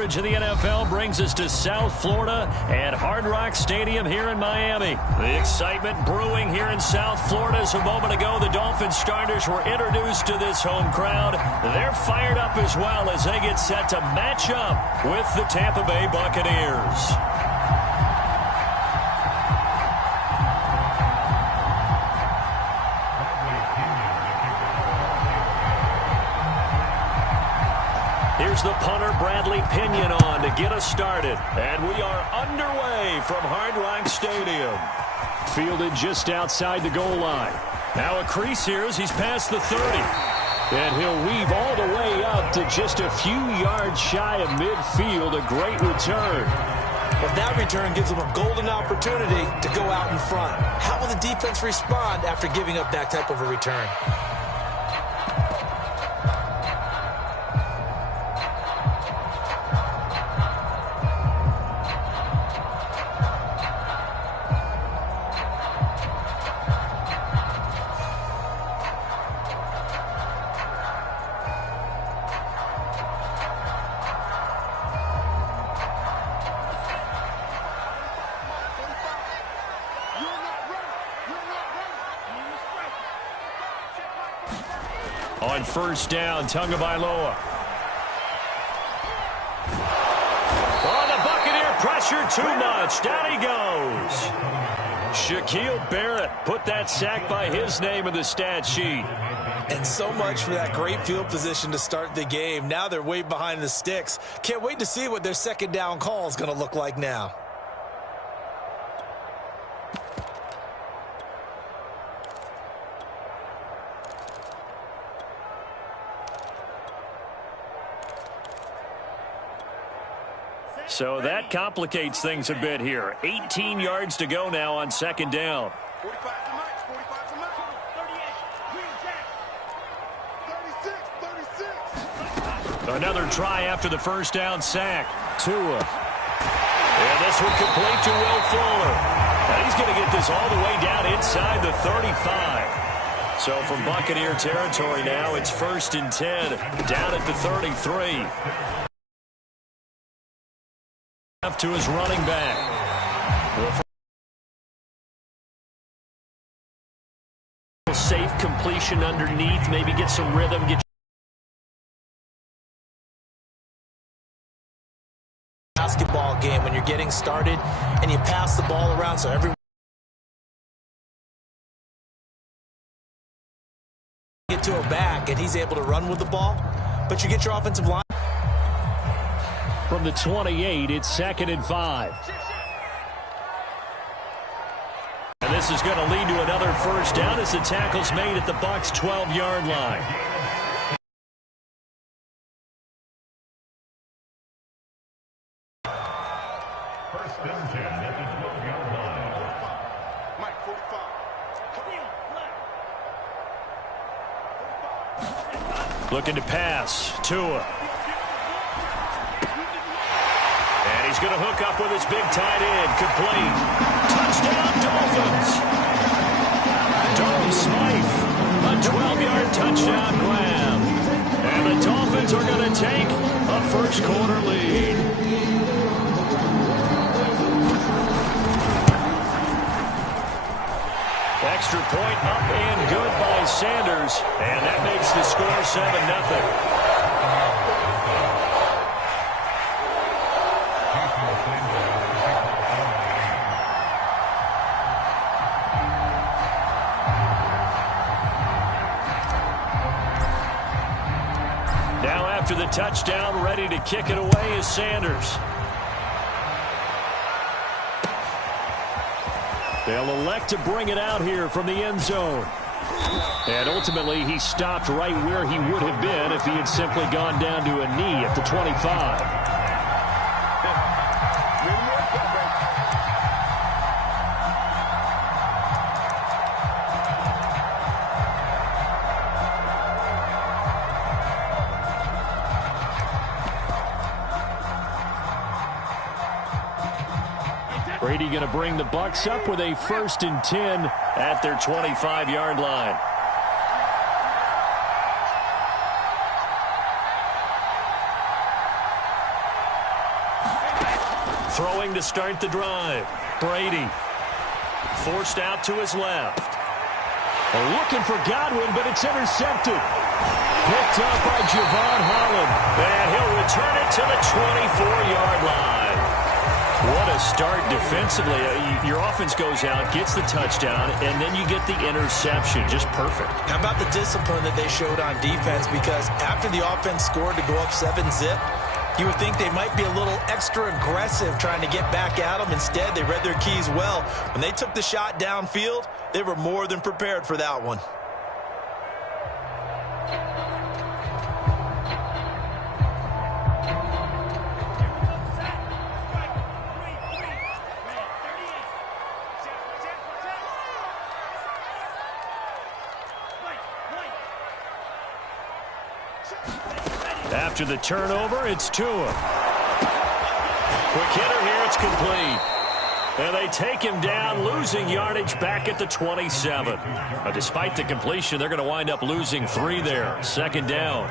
Of the NFL brings us to South Florida at Hard Rock Stadium here in Miami. The excitement brewing here in South Florida as a moment ago the Dolphins starters were introduced to this home crowd. They're fired up as well as they get set to match up with the Tampa Bay Buccaneers. Here's the punter, Bradley Pinion, on to get us started. And we are underway from Hard Rock Stadium. Fielded just outside the goal line. Now a crease here as he's past the 30. And he'll weave all the way up to just a few yards shy of midfield. A great return. But that return gives them a golden opportunity to go out in front. How will the defense respond after giving up that type of a return? On first down, Tagovailoa. Oh, the Buccaneer pressure too much. Down he goes. Shaquille Barrett put that sack by his name in the stat sheet. And so much for that great field position to start the game. Now they're way behind the sticks. Can't wait to see what their second down call is going to look like now. So that complicates things a bit here. 18 yards to go now on second down. 45 to Mike, 45 to Mike. 38, 36. Another try after the first down sack. Tua. And this one complete to Will Fuller. And he's going to get this all the way down inside the 35. So from Buccaneer territory now, it's 1st and 10 down at the 33. To his running back. Safe completion underneath, maybe get some rhythm, get basketball game when you're getting started and you pass the ball around so everyone get to a back and he's able to run with the ball, but you get your offensive line. From the 28, it's 2nd and 5. And this is going to lead to another first down as the tackle's made at the Bucs' 12-yard line. First and 10 at the 12-yard line. Mike, 45. Looking to pass. Tua. He's going to hook up with his big tight end. Complete. Touchdown, Dolphins. Durham Smythe. A 12-yard touchdown grab. And the Dolphins are going to take a first-quarter lead. Extra point up and good by Sanders. And that makes the score 7-0. After the touchdown, ready to kick it away is Sanders. They'll elect to bring it out here from the end zone. And ultimately, he stopped right where he would have been if he had simply gone down to a knee at the 25. Brady going to bring the Bucs up with a 1st and 10 at their 25-yard line. Throwing to start the drive. Brady. Forced out to his left. Looking for Godwin, but it's intercepted. Picked up by Javon Holland. And he'll return it to the 24-yard line. What a start defensively. Your offense goes out, gets the touchdown, and then you get the interception. Just perfect. How about the discipline that they showed on defense? Because after the offense scored to go up 7-zip, you would think they might be a little extra aggressive trying to get back at them. Instead, they read their keys well. When they took the shot downfield, they were more than prepared for that one. After the turnover, it's Tua. Quick hitter here, it's complete. And they take him down, losing yardage back at the 27. Despite the completion, they're going to wind up losing 3 there. Second down.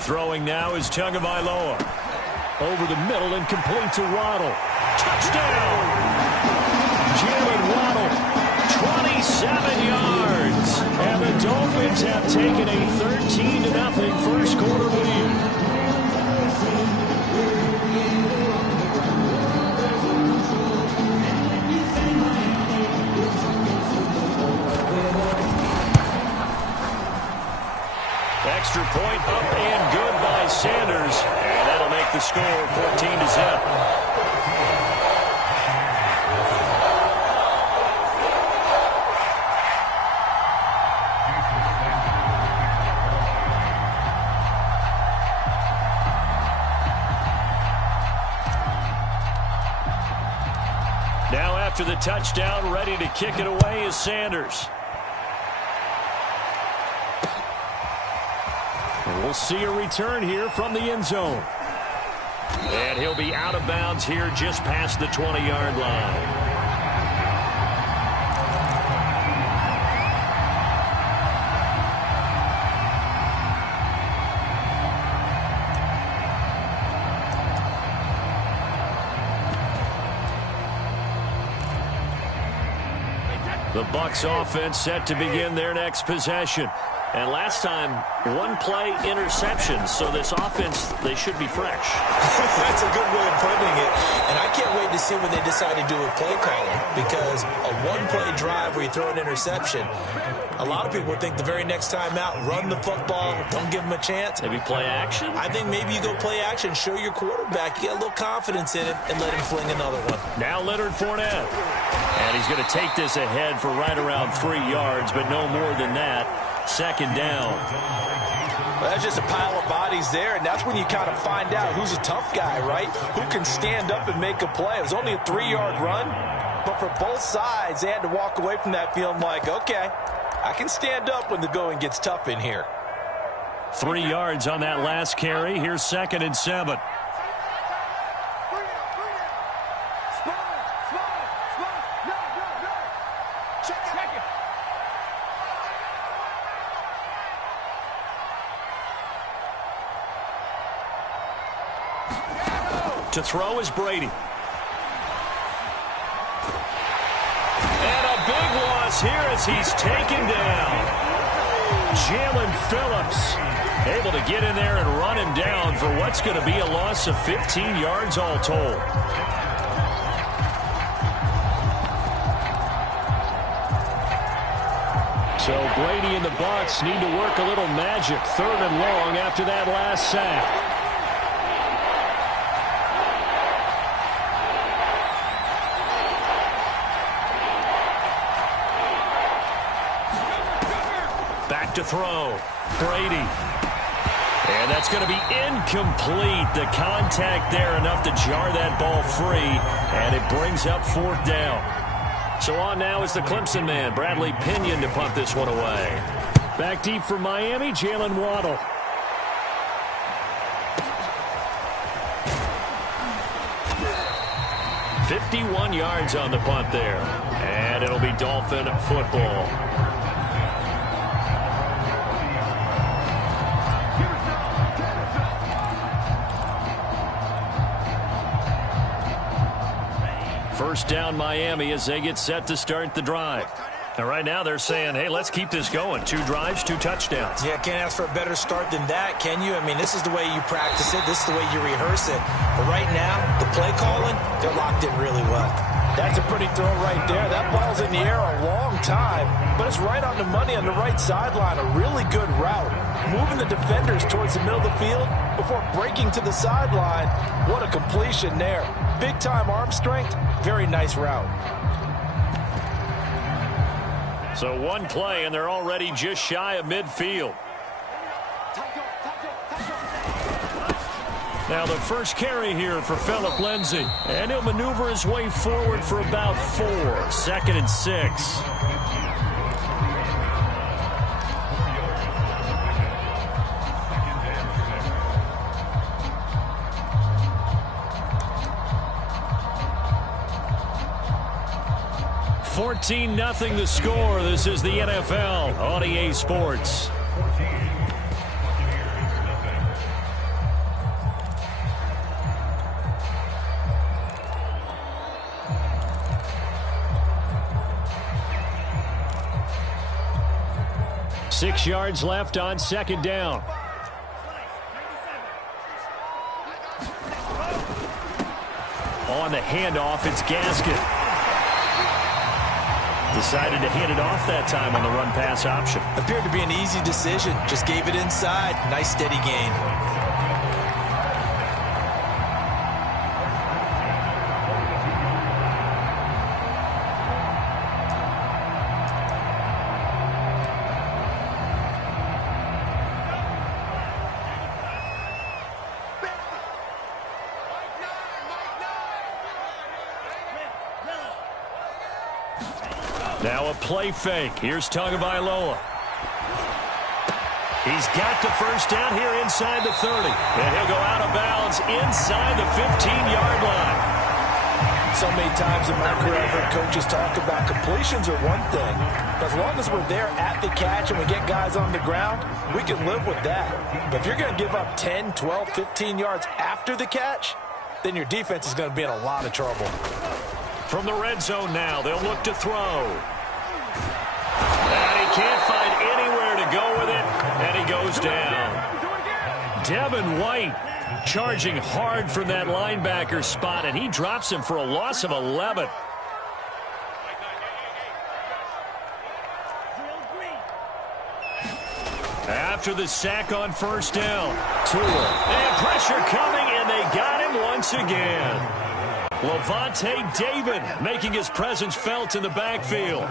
Throwing now is Tagovailoa. Over the middle and complete to Waddle. Touchdown! Jalen Waddle, 27 yards. And the Dolphins have taken a 13-0 first quarter lead. Extra point up and good by Sanders. And that'll make the score 14-0. Now after the touchdown, ready to kick it away is Sanders. And we'll see a return here from the end zone. And he'll be out of bounds here just past the 20-yard line. The Bucs offense set to begin their next possession. And last time, one play interception. So this offense, they should be fresh. That's a good way of putting it. And I can't wait to see what they decide to do with play calling. Because a one-play drive where you throw an interception, a lot of people think the very next time out, run the football, don't give them a chance. Maybe play action? I think maybe you go play action, show your quarterback, you get a little confidence in him, and let him fling another one. Now Leonard Fournette. And he's going to take this ahead for right around 3 yards, but no more than that. Second down. Well, that's just a pile of bodies there, and that's when you kind of find out who's a tough guy, right? Who can stand up and make a play. It was only a 3-yard run, but for both sides, they had to walk away from that feeling like, okay, I can stand up when the going gets tough in here. 3 yards on that last carry. Here's 2nd and 7. To throw is Brady. And a big loss here as he's taken down. Jalen Phillips able to get in there and run him down for what's going to be a loss of 15 yards all told. So Brady and the Bucs need to work a little magic. 3rd and long after that last sack. To throw. Brady. And that's going to be incomplete. The contact there enough to jar that ball free. And it brings up 4th down. So on now is the Clemson man, Bradley Pinion, to punt this one away. Back deep for Miami, Jalen Waddle. .51 yards on the punt there. And it'll be Dolphin football. First down Miami as they get set to start the drive. And right now they're saying, hey, let's keep this going. 2 drives, 2 touchdowns. Yeah, can't ask for a better start than that, can you? I mean, this is the way you practice it. This is the way you rehearse it. But right now, the play calling, they're locked in really well. That's a pretty throw right there. That ball's in the air a long time, but it's right on the money on the right sideline. A really good route. Moving the defenders towards the middle of the field before breaking to the sideline. What a completion there. Big-time arm strength. Very nice route. So 1 play, and they're already just shy of midfield. Now the first carry here for Phillip Lindsay. And he'll maneuver his way forward for about 4. 2nd and 6. $14-0 the score. This is the NFL on EA Sports. Six yards left on 2nd down. On the handoff, it's Gaskin. Decided to hand it off that time on the run-pass option. Appeared to be an easy decision. Just gave it inside. Nice steady gain. Now a play fake. Here's Tagovailoa. He's got the first down here inside the 30. And he'll go out of bounds inside the 15-yard line. So many times in my career I've heard coaches talk about completions are one thing. As long as we're there at the catch and we get guys on the ground, we can live with that. But if you're going to give up 10, 12, 15 yards after the catch, then your defense is going to be in a lot of trouble. From the red zone now, they'll look to throw. And he can't find anywhere to go with it, and he goes down. Devin White charging hard from that linebacker spot, and he drops him for a loss of 11. After the sack on first down, Tua. And pressure coming, and they got him once again. Levante David making his presence felt in the backfield.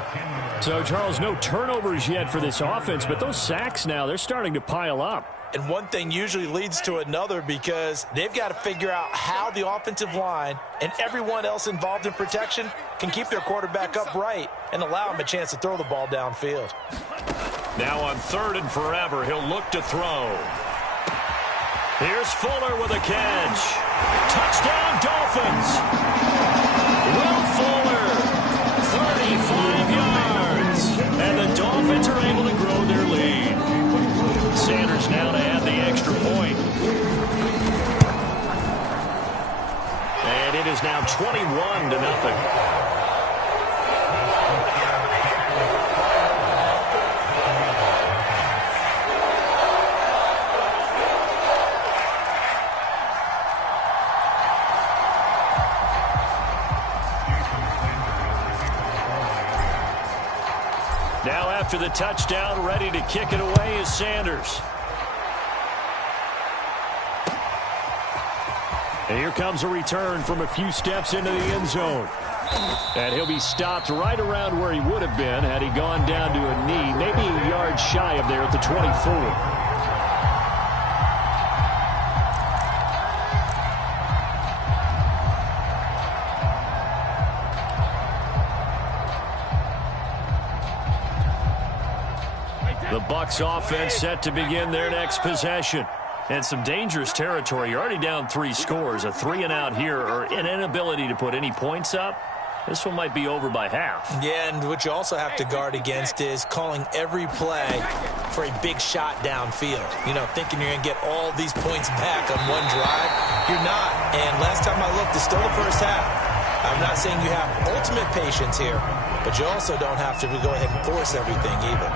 So, Charles, no turnovers yet for this offense, but those sacks now, they're starting to pile up. And one thing usually leads to another because they've got to figure out how the offensive line and everyone else involved in protection can keep their quarterback upright and allow him a chance to throw the ball downfield. Now on 3rd and forever, he'll look to throw. Here's Fuller with a catch. Touchdown, Dolphins. Will Fuller, 35 yards. And the Dolphins are able to grow their lead. Sanders now to add the extra point. And it is now 21-0. Now after the touchdown, ready to kick it away is Sanders. And here comes a return from a few steps into the end zone. And he'll be stopped right around where he would have been had he gone down to a knee, maybe a yard shy of there at the 24. The Bucs offense set to begin their next possession. And some dangerous territory. You're already down 3 scores. A 3-and-out here or an inability to put any points up. This one might be over by half. Yeah, and what you also have to guard against is calling every play for a big shot downfield. You know, thinking you're going to get all these points back on one drive. You're not. And last time I looked, it's still the first half. I I'm not saying you have ultimate patience here, but you also don't have to go ahead and force everything either.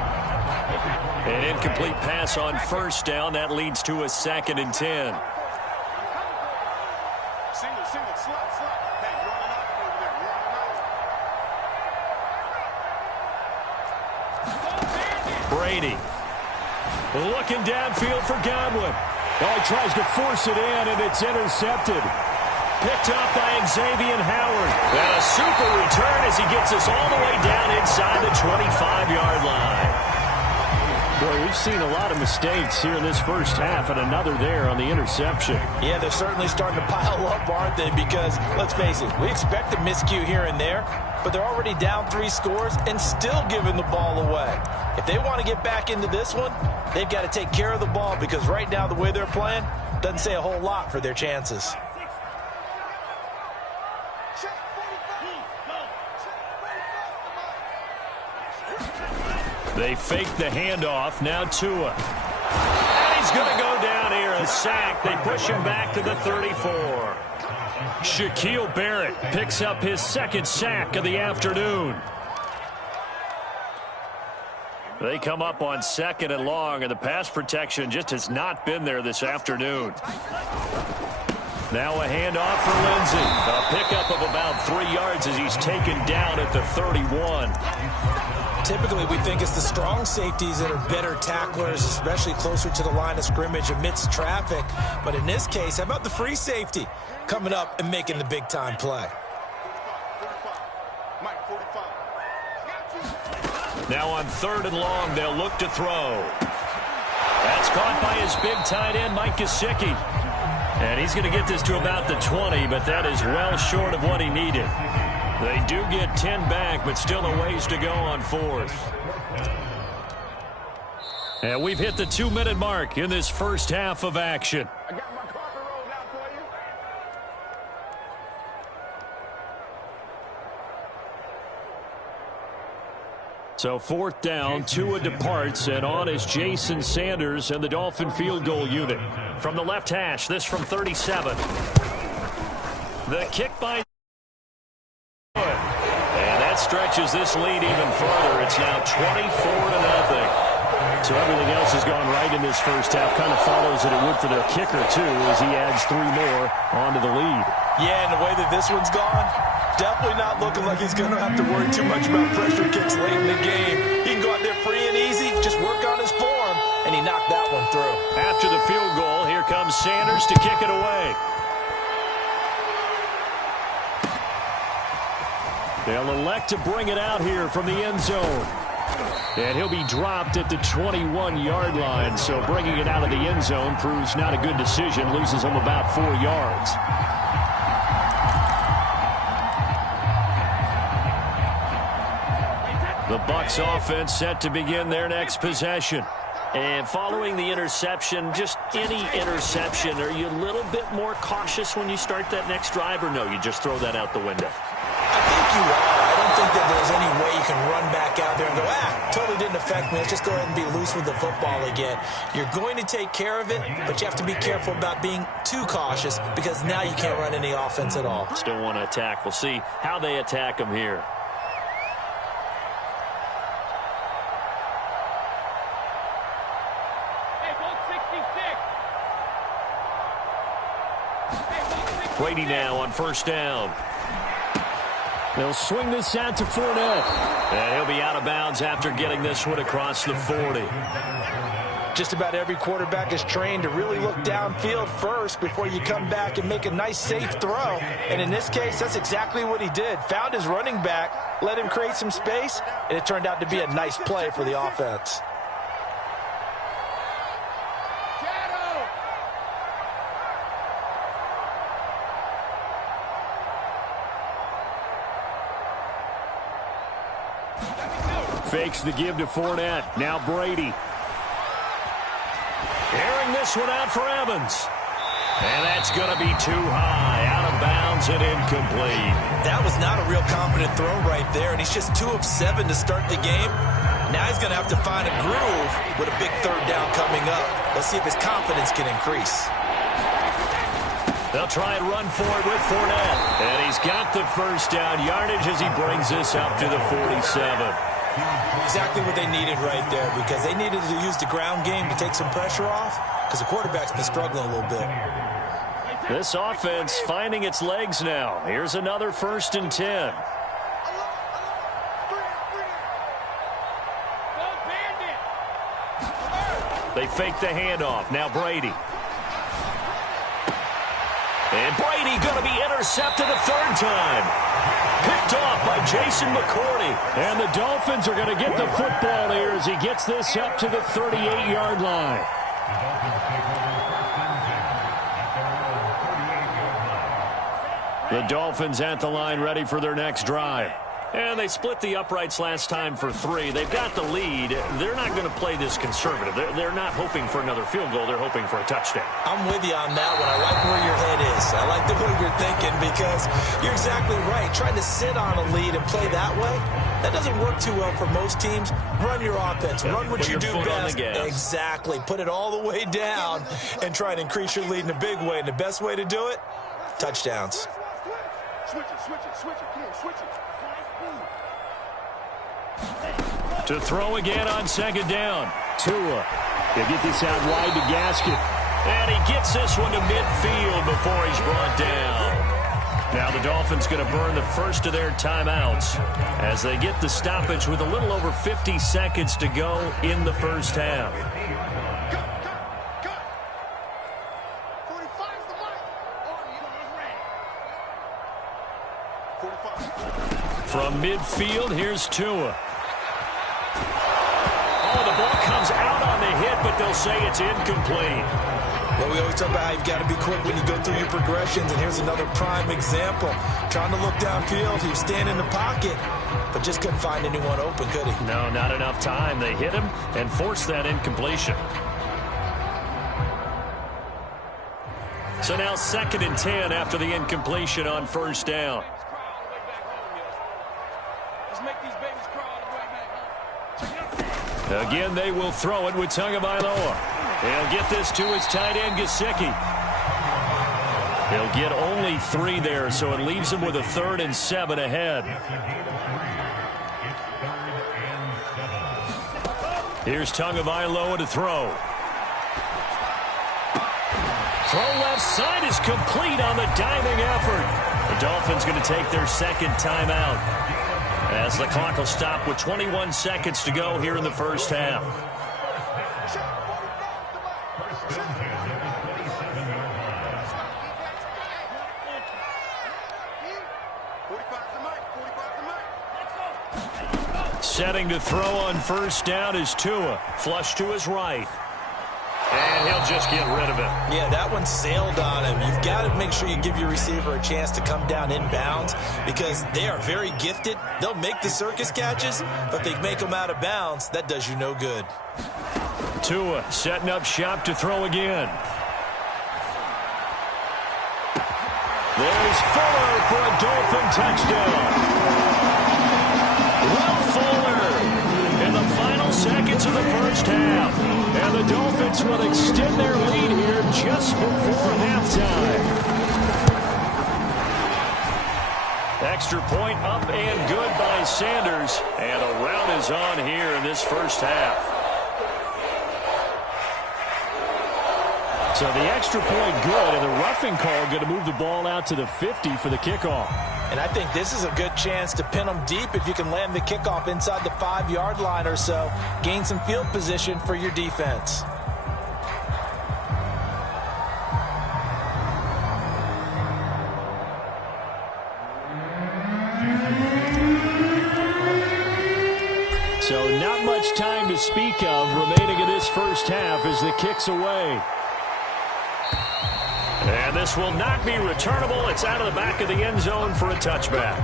An incomplete pass on first down. That leads to a 2nd and 10. Single, slot. Hey, you're on an island over there. You're on an island. Brady looking downfield for Godwin. Oh, he tries to force it in, and it's intercepted. Picked up by Xavier Howard. And a super return as he gets us all the way down inside the 25-yard line. Boy, we've seen a lot of mistakes here in this first half, and another there on the interception. Yeah, they're certainly starting to pile up, aren't they? Because, let's face it, we expect a miscue here and there, but they're already down 3 scores and still giving the ball away. If they want to get back into this one, they've got to take care of the ball, because right now the way they're playing doesn't say a whole lot for their chances. They fake the handoff. Now Tua. And he's going to go down here. A sack. They push him back to the 34. Shaquille Barrett picks up his 2nd sack of the afternoon. They come up on 2nd and long, and the pass protection just has not been there this afternoon. Now a handoff for Lindsey. A pickup of about 3 yards as he's taken down at the 31. Typically, we think it's the strong safeties that are better tacklers, especially closer to the line of scrimmage amidst traffic. But in this case, how about the free safety coming up and making the big-time play? Now on 3rd and long, they'll look to throw. That's caught by his big tight end, Mike Gesicki. And he's going to get this to about the 20, but that is well short of what he needed. They do get 10 back, but still a ways to go on 4th. And we've hit the 2-minute mark in this first half of action. I got my carpet rolled out for you. So 4th down, Tua departs, and on is Jason Sanders and the Dolphin field goal unit. From the left hash, this from 37. The kick by... And that stretches this lead even further. It's now 24-0. So everything else has gone right in this first half. Kind of follows that it would for their kicker, too, as he adds 3 more onto the lead. Yeah, and the way that this one's gone, definitely not looking like he's going to have to worry too much about pressure kicks late in the game. He can go out there free and easy, just work on his form, and he knocked that one through. After the field goal, here comes Sanders to kick it away. They'll elect to bring it out here from the end zone. And he'll be dropped at the 21-yard line. So bringing it out of the end zone proves not a good decision. Loses him about 4 yards. The Bucs offense set to begin their next possession. And following the interception, just any interception, are you a little bit more cautious when you start that next drive, or no, you just throw that out the window? I think you are. I don't think that there's any way you can run back out there and go, totally didn't affect me. Let's just go ahead and be loose with the football again. You're going to take care of it, but you have to be careful about being too cautious, because now you can't run any offense at all. Still want to attack. We'll see how they attack him here. Brady now on 1st down. They'll swing this out to Fournette. And he'll be out of bounds after getting this one across the 40. Just about every quarterback is trained to really look downfield first before you come back and make a nice, safe throw. And in this case, that's exactly what he did. Found his running back, let him create some space, and it turned out to be a nice play for the offense. Fakes the give to Fournette. Now Brady. Airing this one out for Evans. And that's going to be too high. Out of bounds and incomplete. That was not a real confident throw right there, and he's just 2 of 7 to start the game. Now he's going to have to find a groove with a big 3rd down coming up. Let's see if his confidence can increase. They'll try and run for it with Fournette. And he's got the first down yardage as he brings this up to the 47. Exactly what they needed right there, because they needed to use the ground game to take some pressure off, because the quarterback's been struggling a little bit. This offense finding its legs now. Here's another 1st and 10. They fake the handoff. Now Brady. And Brady going to be intercepted a 3rd time. Picked off by Jason McCourty. And the Dolphins are going to get the football here as he gets this up to the 38-yard line. The Dolphins at the line ready for their next drive. And they split the uprights last time for 3. They've got the lead. They're not going to play this conservative. They're not hoping for another field goal. They're hoping for a touchdown. I'm with you on that one. I like where your head is. I like the way you're thinking, because you're exactly right. Trying to sit on a lead and play that way, that doesn't work too well for most teams. Run your offense. Run what you do best. Exactly. Put it all the way down and try and increase your lead in a big way. And the best way to do it, touchdowns. Switch it. Come on, switch it. To throw again on 2nd down. Tua. He'll get this out wide to Gaskin. And he gets this one to midfield before he's brought down. Now the Dolphins going to burn the first of their timeouts as they get the stoppage with a little over 50 seconds to go in the first half. Cut. 45's the mic. 45. From midfield, here's Tua. Oh, the ball comes out on the hit, but they'll say it's incomplete. Well, we always talk about how you've got to be quick when you go through your progressions, and here's another prime example. Trying to look downfield, he was standing in the pocket, but just couldn't find anyone open, could he? No, not enough time. They hit him and forced that incompletion. So now 2nd and 10 after the incompletion on 1st down. Again, they will throw it with Tagovailoa. He'll get this to his tight end, Gesicki. He'll get only 3 there, so it leaves him with a 3rd and 7 ahead. Here's Tagovailoa to throw. Throw left side is complete on the diving effort. The Dolphins going to take their 2nd timeout, as the clock will stop with 21 seconds to go here in the first half. Setting to throw on 1st down is Tua. Flush to his right. And he'll just get rid of it. Yeah, that one sailed on him. You've got to make sure you give your receiver a chance to come down inbounds, because they are very gifted. They'll make the circus catches, but they make them out of bounds. That does you no good. Tua setting up shop to throw again. There's Fuller for a Dolphin touchdown. Will Fuller in the final seconds of the first half. And the Dolphins will extend their lead here just before halftime. Extra point up and good by Sanders. And a rout is on here in this first half. So the extra point good, and the roughing call going to move the ball out to the 50 for the kickoff. And I think this is a good chance to pin them deep if you can land the kickoff inside the 5-yard line or so. Gain some field position for your defense. So not much time to speak of remaining in this first half as the kick's away. And this will not be returnable. It's out of the back of the end zone for a touchback.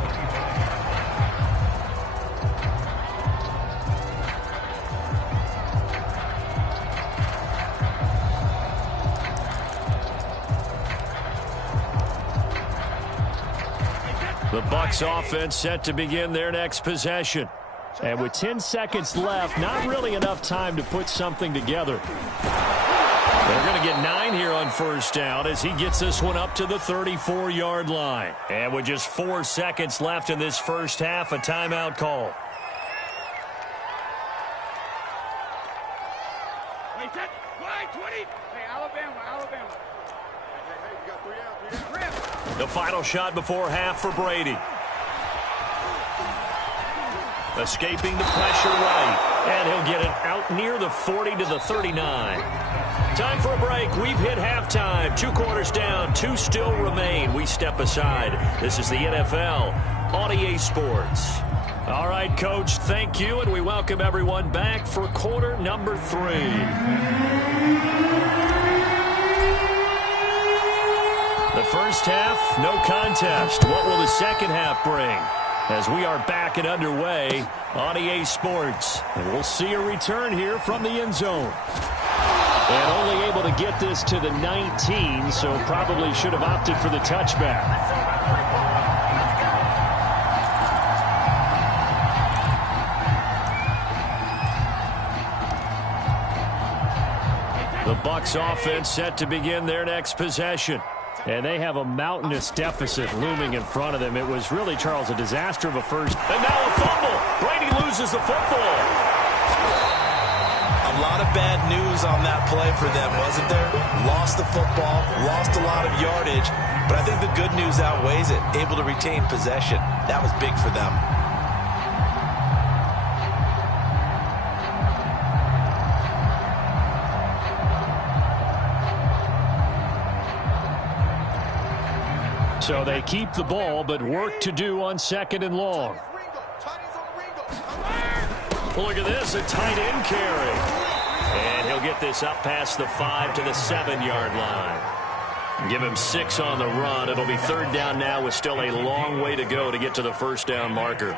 The Bucs offense set to begin their next possession. And with 10 seconds left, not really enough time to put something together. They're going to get 9 here on first down as he gets this one up to the 34-yard line. And with just 4 seconds left in this first half, a timeout call. Wait, set. Wide, 20. Hey, Alabama. Hey, you got 3 out. The final shot before half for Brady. Escaping the pressure right. And he'll get it out near the 40 to the 39. Time for a break. We've hit halftime. 2 quarters down. 2 still remain. We step aside. This is the NFL on EA Sports. All right, Coach, thank you, and we welcome everyone back for quarter number 3. The first half, no contest. What will the second half bring? As we are back and underway on EA Sports. And we'll see a return here from the end zone. And only able to get this to the 19, so probably should have opted for the touchback. The Bucs offense set to begin their next possession. And they have a mountainous deficit looming in front of them. It was really, Charles, a disaster of a first. And now a fumble. Brady loses the football. A lot of bad news on that play for them, wasn't there? Lost the football, lost a lot of yardage, but I think the good news outweighs it. Able to retain possession. That was big for them. So they keep the ball, but work to do on second and long. Look at this, a tight end carry. And he'll get this up past the 5 to the 7-yard line. Give him 6 on the run. It'll be third down now with still a long way to go to get to the first down marker.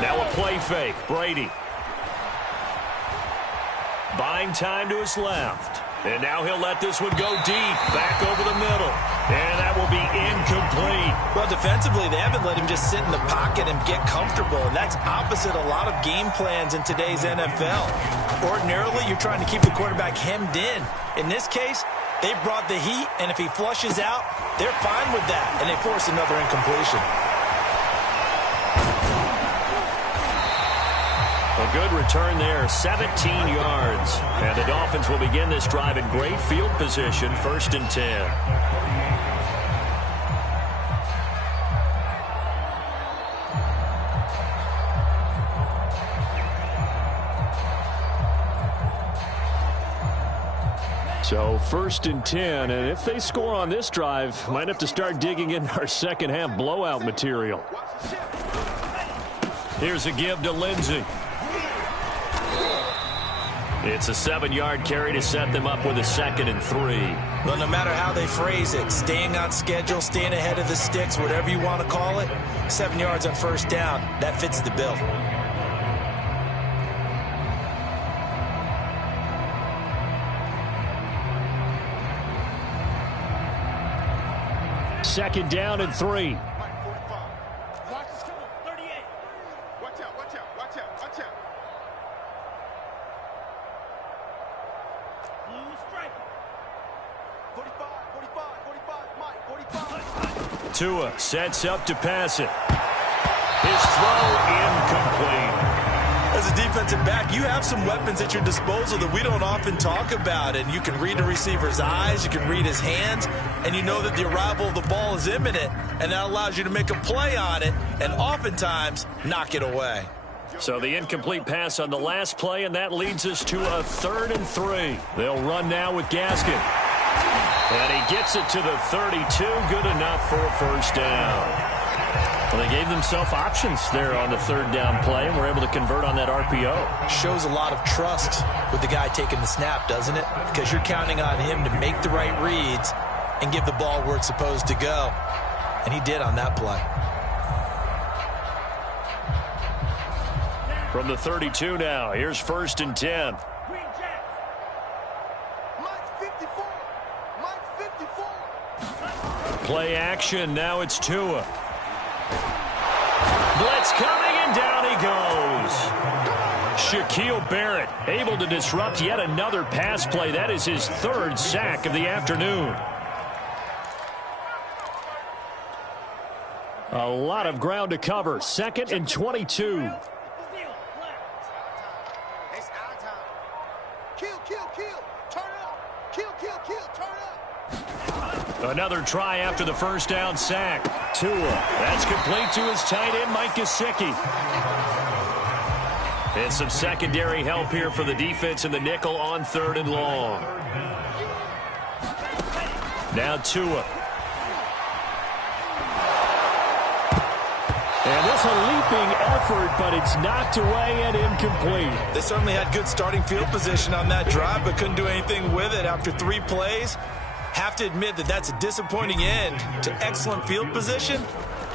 Now a play fake. Brady. Buying time to his left. And now he'll let this one go deep. Back over the middle. And that will be incomplete. Well, defensively, they haven't let him just sit in the pocket and get comfortable. And that's opposite a lot of game plans in today's NFL. Ordinarily, you're trying to keep the quarterback hemmed in. In this case, they brought the heat, and if he flushes out, they're fine with that. And they force another incompletion. A good return there, 17 yards. And the Dolphins will begin this drive in great field position, 1st and 10. So 1st and 10, and if they score on this drive, might have to start digging in our second half blowout material. Here's a give to Lindsey. It's a 7-yard carry to set them up with a 2nd and 3. Well, no matter how they phrase it, staying on schedule, staying ahead of the sticks, whatever you want to call it, 7 yards on first down, that fits the bill. Second down and 3. Tua sets up to pass it. His throw incomplete. As a defensive back, you have some weapons at your disposal that we don't often talk about. And you can read a receiver's eyes, you can read his hands, and you know that the arrival of the ball is imminent. And that allows you to make a play on it and oftentimes knock it away. So the incomplete pass on the last play, and that leads us to a 3rd and 3. They'll run now with Gaskin. And he gets it to the 32. Good enough for a first down. Well, they gave themselves options there on the 3rd down play, and were able to convert on that RPO. Shows a lot of trust with the guy taking the snap, doesn't it? Because you're counting on him to make the right reads and give the ball where it's supposed to go. And he did on that play. From the 32 now, here's 1st and 10. Play action, now it's Tua. Blitz coming, and down he goes. Shaquille Barrett able to disrupt yet another pass play. That is his third sack of the afternoon. A lot of ground to cover. 2nd and 22. Another try after the first down sack. Tua. That's complete to his tight end, Mike Gesicki. And some secondary help here for the defense in the nickel on 3rd and long. Now Tua. And this a leaping effort, but it's knocked away and incomplete. They certainly had good starting field position on that drive, but couldn't do anything with it after 3 plays. Have to admit that that's a disappointing end to excellent field position.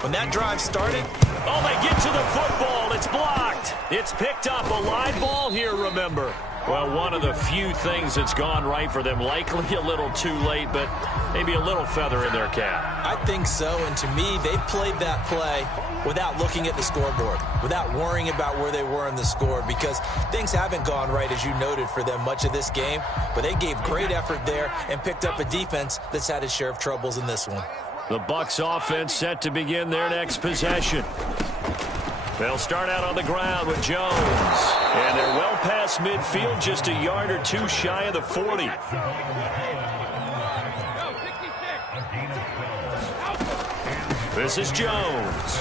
When that drive started, oh, they get to the football. It's blocked. It's picked up. A live ball here, remember. Well, one of the few things that's gone right for them. Likely a little too late, but maybe a little feather in their cap. I think so, and to me, they played that play without looking at the scoreboard, without worrying about where they were in the score, because things haven't gone right, as you noted, for them much of this game, but they gave great effort there and picked up a defense that's had its share of troubles in this one. The Bucs offense set to begin their next possession. They'll start out on the ground with Jones. And they're well past midfield, just a yard or two shy of the 40. This is Jones.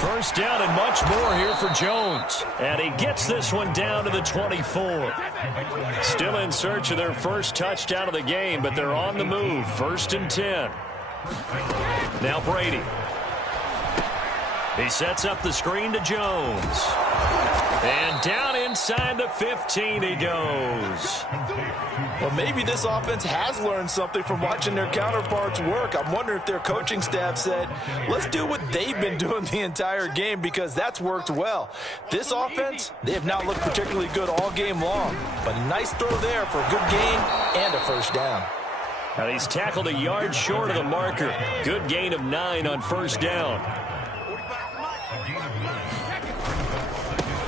First down and much more here for Jones. And he gets this one down to the 24. Still in search of their first touchdown of the game, but they're on the move. 1st and 10. Now Brady. He sets up the screen to Jones. And down inside the 15 he goes. Well, maybe this offense has learned something from watching their counterparts work. I'm wondering if their coaching staff said, let's do what they've been doing the entire game, because that's worked well. This offense, they have not looked particularly good all game long. But a nice throw there for a good gain and a first down. And he's tackled a yard short of the marker. Good gain of 9 on first down.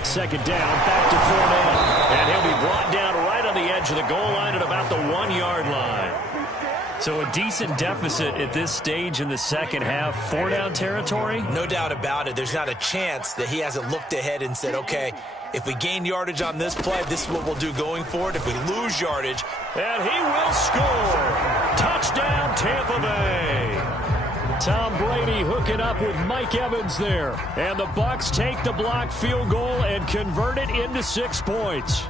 2nd down, back to Fournette. And he'll be brought down right on the edge of the goal line at about the 1-yard line. So a decent deficit at this stage in the second half. 4-down territory? No doubt about it. There's not a chance that he hasn't looked ahead and said, okay, if we gain yardage on this play, this is what we'll do going forward. If we lose yardage. And he will score. Touchdown, Tampa Bay. Tom Brady hooking up with Mike Evans there. And the Bucs take the block field goal and convert it into 6 points.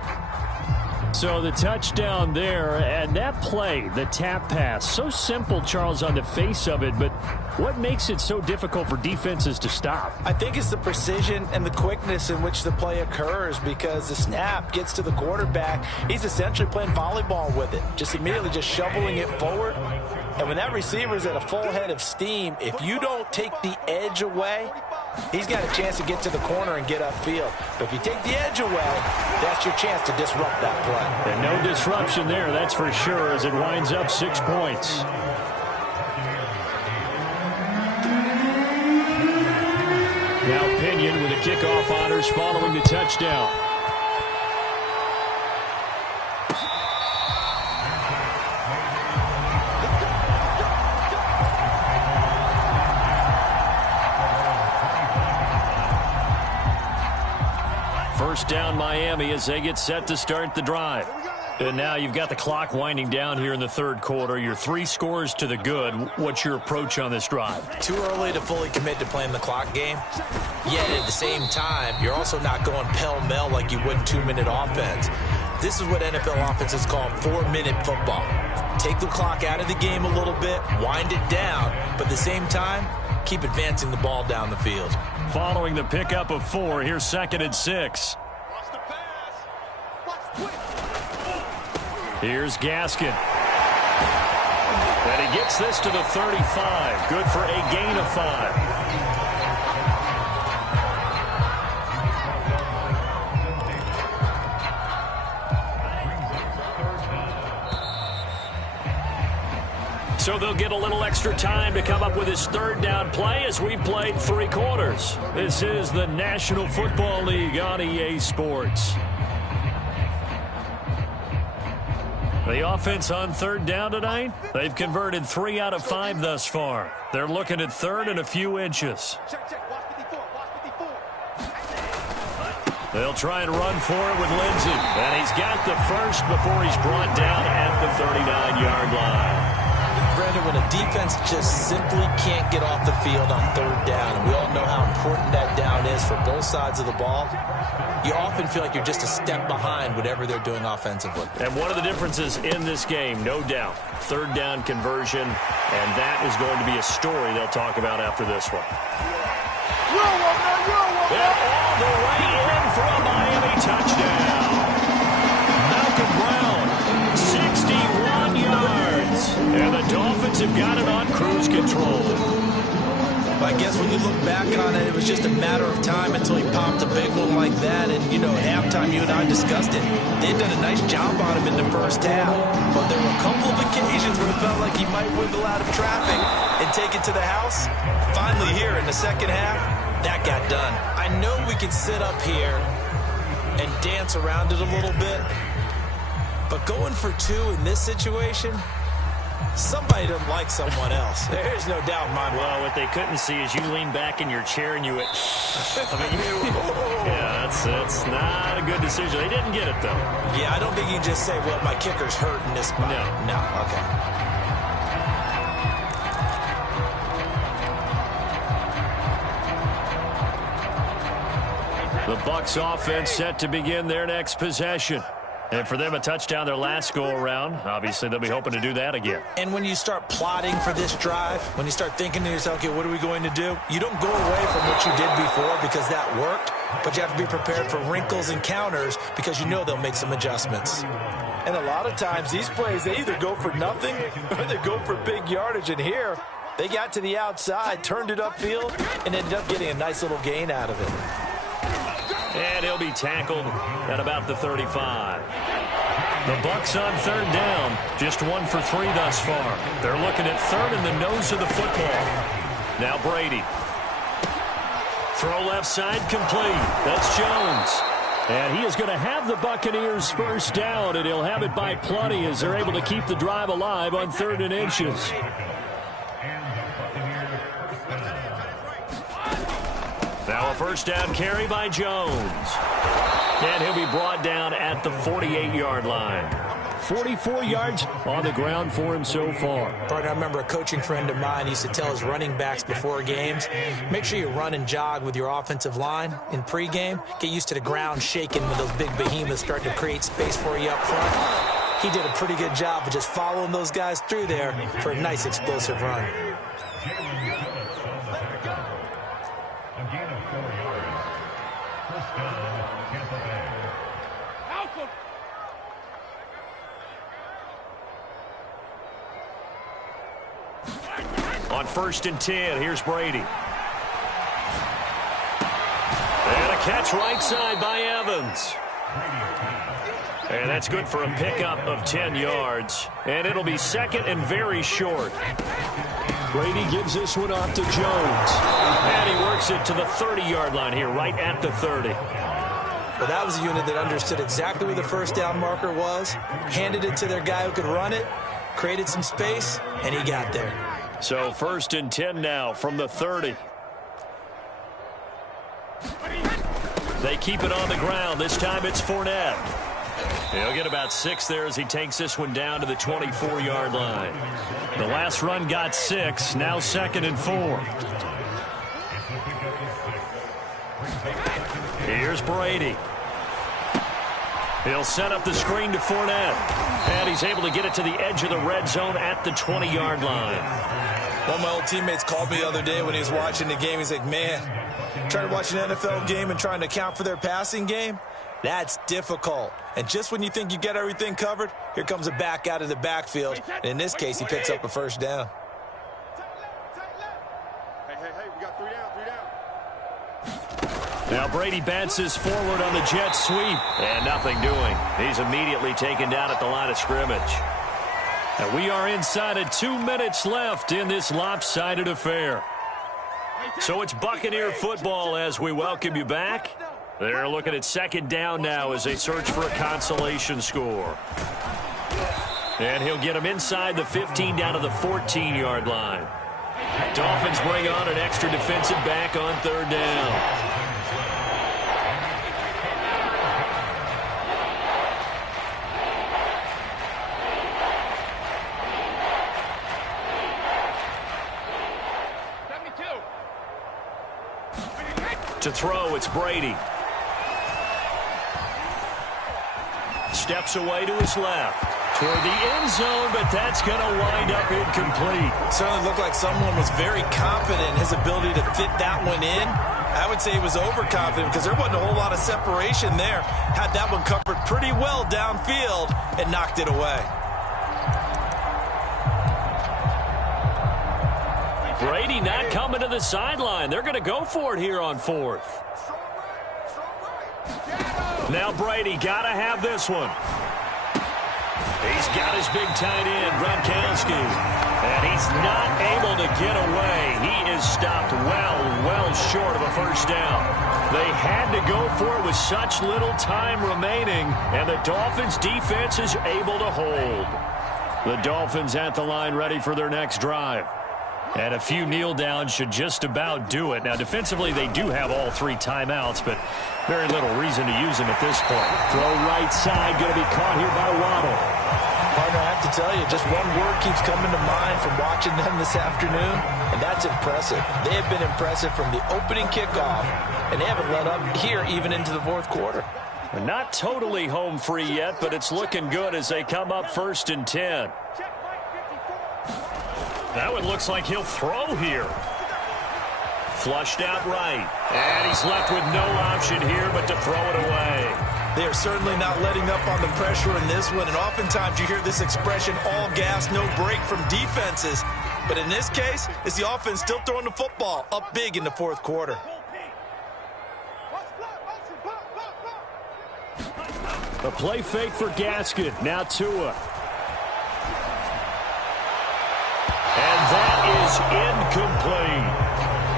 So the touchdown there, and that play, the tap pass, so simple, Charles, on the face of it, but what makes it so difficult for defenses to stop? I think it's the precision and the quickness in which the play occurs, because the snap gets to the quarterback. He's essentially playing volleyball with it, just immediately just shoveling it forward. And when that receiver's at a full head of steam, if you don't take the edge away, he's got a chance to get to the corner and get upfield. But if you take the edge away, that's your chance to disrupt that play. And no disruption there, that's for sure, as it winds up 6 points. Now Pinion with the kickoff honors following the touchdown. First down Miami as they get set to start the drive. And now you've got the clock winding down here in the 3rd quarter. You're 3 scores to the good. What's your approach on this drive? Too early to fully commit to playing the clock game. Yet at the same time, you're also not going pell-mell like you would 2-minute offense. This is what NFL offenses call 4-minute football. Take the clock out of the game a little bit, wind it down, but at the same time, keep advancing the ball down the field. Following the pickup of 4, here's 2nd and 6. Here's Gaskin. And he gets this to the 35. Good for a gain of 5. So they'll get a little extra time to come up with his third down play as we've played 3 quarters. This is the National Football League on EA Sports. The offense on third down tonight, they've converted 3 out of 5 thus far. They're looking at third and a few inches. They'll try and run for it with Lindsey. And he's got the first before he's brought down at the 39-yard line. Brandon, when a defense just simply can't get off the field on third down, and we all know how important that down is for both sides of the ball, you often feel like you're just a step behind whatever they're doing offensively. And one of the differences in this game, no doubt, third down conversion, and that is going to be a story they'll talk about after this one. And all the way in for a Miami touchdown. Malcolm Brown, 61 yards. And the Dolphins have got it on cruise control. I guess when you look back on it, it was just a matter of time until he popped a big one like that. And, you know, at halftime, you and I discussed it. They'd done a nice job on him in the first half. But there were a couple of occasions where it felt like he might wiggle out of traffic and take it to the house. Finally here in the second half, that got done. I know we can sit up here and dance around it a little bit. But going for 2 in this situation, somebody doesn't like someone else. There's no doubt in my mind. Well, what they couldn't see is you lean back in your chair and you went, yeah, that's not a good decision. They didn't get it, though. Yeah, I don't think you can just say, well, my kicker's hurt in this spot. No, okay. The Bucs offense set to begin their next possession. And for them, a touchdown their last go-around. Obviously, they'll be hoping to do that again. And when you start plotting for this drive, when you start thinking to yourself, okay, what are we going to do? You don't go away from what you did before because that worked, but you have to be prepared for wrinkles and counters because you know they'll make some adjustments. And a lot of times, these plays, they either go for nothing or they go for big yardage. And here, they got to the outside, turned it upfield, and ended up getting a nice little gain out of it. And he'll be tackled at about the 35. The Bucs on third down, just 1 for 3 thus far. They're looking at third in the nose of the football. Now Brady. Throw left side complete. That's Jones. And he is going to have the Buccaneers first down, and he'll have it by plenty as they're able to keep the drive alive on 3rd and inches. Now a first down carry by Jones. And he'll be brought down at the 48-yard line. 44 yards on the ground for him so far. Partner, I remember a coaching friend of mine used to tell his running backs before games, make sure you run and jog with your offensive line in pregame. Get used to the ground shaking when those big behemoths start to create space for you up front. He did a pretty good job of just following those guys through there for a nice explosive run. On 1st and 10, here's Brady. And a catch right side by Evans. And that's good for a pickup of 10 yards. And it'll be 2nd and very short. Brady gives this one off to Jones. And he works it to the 30-yard line here, right at the 30. Well, that was a unit that understood exactly where the first down marker was, handed it to their guy who could run it, created some space, and he got there. So 1st and 10 now from the 30. They keep it on the ground. This time it's Fournette. He'll get about 6 there as he takes this one down to the 24-yard line. The last run got 6. Now 2nd and 4. Here's Brady. He'll set up the screen to Fournette. And he's able to get it to the edge of the red zone at the 20-yard line. One of my old teammates called me the other day when he was watching the game. He's like, man, trying to watch an NFL game and trying to account for their passing game, that's difficult. And just when you think you get everything covered, here comes a back out of the backfield. And in this case, he picks up a first down. Hey, we got 3 down. Now Brady bounces forward on the jet sweep. And nothing doing. He's immediately taken down at the line of scrimmage. And we are inside of 2 minutes left in this lopsided affair. So it's Buccaneer football as we welcome you back. They're looking at second down now as they search for a consolation score. And he'll get them inside the 15 down to the 14-yard line. Dolphins bring on an extra defensive back on third down. To throw, it's Brady. Steps away to his left. Toward the end zone, but that's going to wind up incomplete. Certainly looked like someone was very confident in his ability to fit that one in. I would say he was overconfident because there wasn't a whole lot of separation there. Had that one covered pretty well downfield and knocked it away. Brady not coming to the sideline. They're going to go for it here on fourth. Now Brady got to have this one. He's got his big tight end, Gronkowski. And he's not able to get away. He is stopped well short of a first down. They had to go for it with such little time remaining, and the Dolphins' defense is able to hold. The Dolphins at the line ready for their next drive. And a few kneel downs should just about do it. Now, defensively, they do have all three timeouts, but very little reason to use them at this point. Throw right side, going to be caught here by Waddle. Partner, I have to tell you, just one word keeps coming to mind from watching them this afternoon, and that's impressive. They have been impressive from the opening kickoff, and they haven't let up here even into the fourth quarter. They're not totally home free yet, but it's looking good as they come up 1st and 10. That one looks like he'll throw here. Flushed out right. And he's left with no option here but to throw it away. They are certainly not letting up on the pressure in this one, and oftentimes you hear this expression, all gas, no break from defenses. But in this case, it's the offense still throwing the football up big in the fourth quarter. A play fake for Gaskin. Now Tua. And that is incomplete.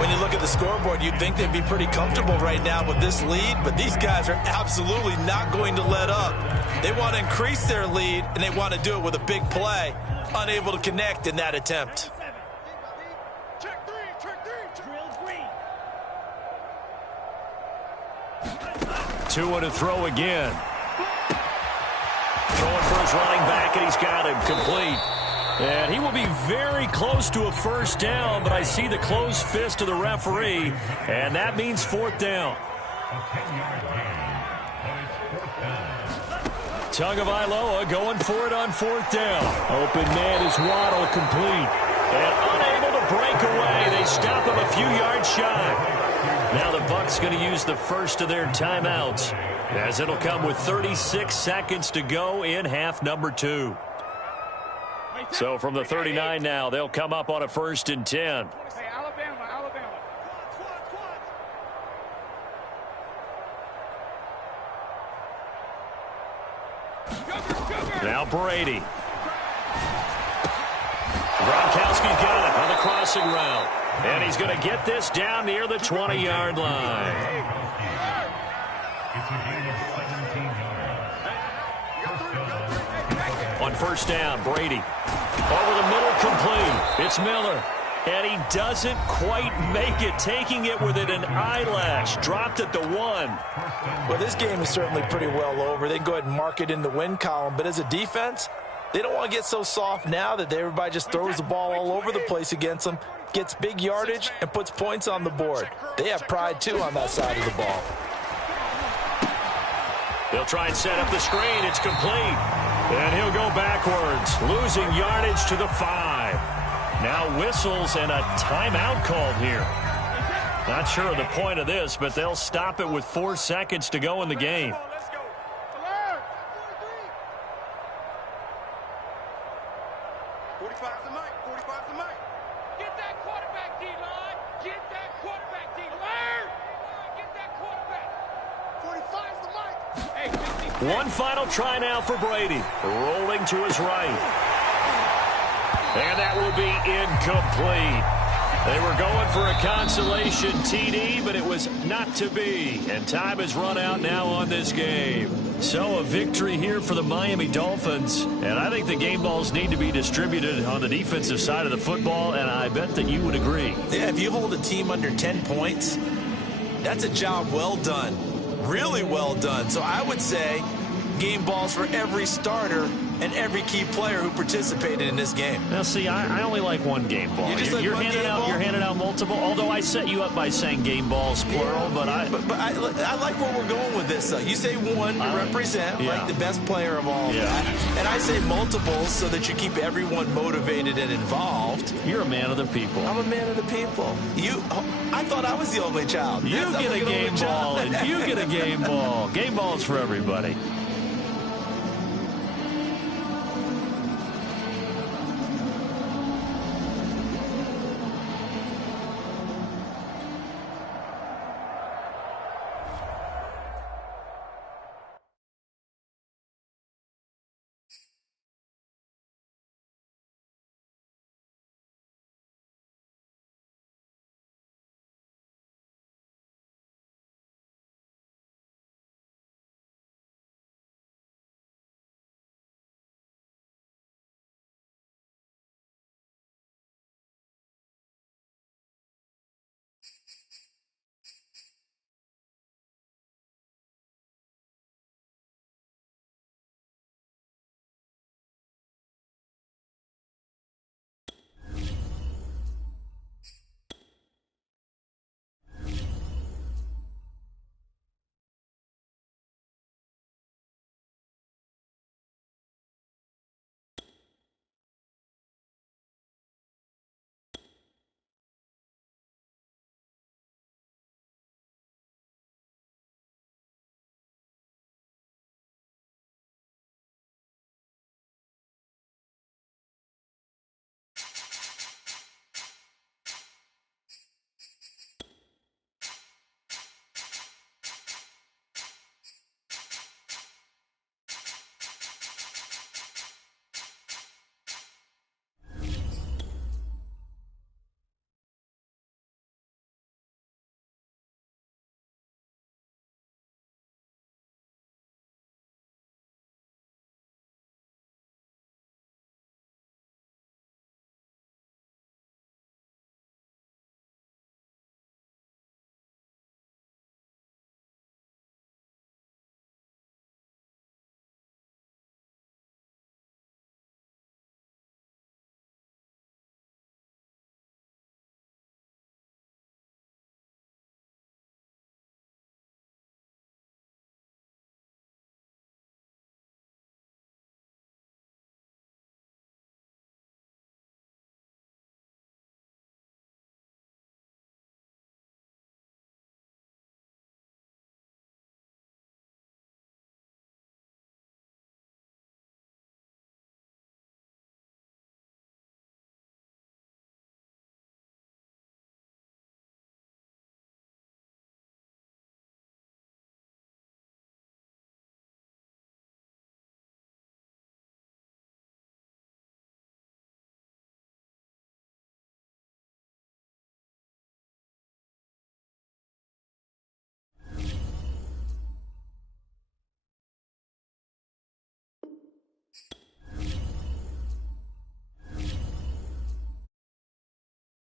When you look at the scoreboard, you'd think they'd be pretty comfortable right now with this lead, but these guys are absolutely not going to let up. They want to increase their lead, and they want to do it with a big play. Unable to connect in that attempt. Tua to throw again. Throwing for his running back, and he's got him complete. And he will be very close to a first down, but I see the closed fist of the referee, and that means fourth down. Tagovailoa going for it on fourth down. Open man is Waddle, complete. And unable to break away. They stop him a few yards shy. Now the Bucs going to use the first of their timeouts, as it'll come with 36 seconds to go in half number 2. So from the 39 now, they'll come up on a 1st and 10. Hey, Alabama. Now Brady. Gronkowski's got it on the crossing route. And he's going to get this down near the 20-yard line. On first down, Brady. Over the middle, complete. It's Miller. And he doesn't quite make it, taking it within an eyelash. Dropped at the 1. Well, this game is certainly pretty well over. They can go ahead and mark it in the win column. But as a defense, they don't want to get so soft now that everybody just throws the ball all over the place against them, gets big yardage, and puts points on the board. They have pride, too, on that side of the ball. They'll try and set up the screen. It's complete. And he'll go backwards, losing yardage to the 5. Now whistles and a timeout called here. Not sure of the point of this, but they'll stop it with 4 seconds to go in the game. Let's go. 45's the mic. 45's the mic. Get that quarterback, D-line. Get that quarterback, D-line. Get that quarterback. 45's the mic. Hey, 50. One final try now for Brady. Rolling to his right. And that will be incomplete. They were going for a consolation TD, but it was not to be. And time has run out now on this game. So a victory here for the Miami Dolphins. And I think the game balls need to be distributed on the defensive side of the football, and I bet that you would agree. Yeah, if you hold a team under 10 points, that's a job well done. Really well done. So I would say game balls for every starter and every key player who participated in this game. Now, see, I only like one game ball. You're handing out multiple, although I set you up by saying game balls, plural. Yeah, but I like where we're going with this, though. You say one to represent, like the best player of all that. And I say multiples so that you keep everyone motivated and involved. You're a man of the people. I'm a man of the people. I thought I was the only child. You get a game ball, and you get a game ball. Game balls for everybody.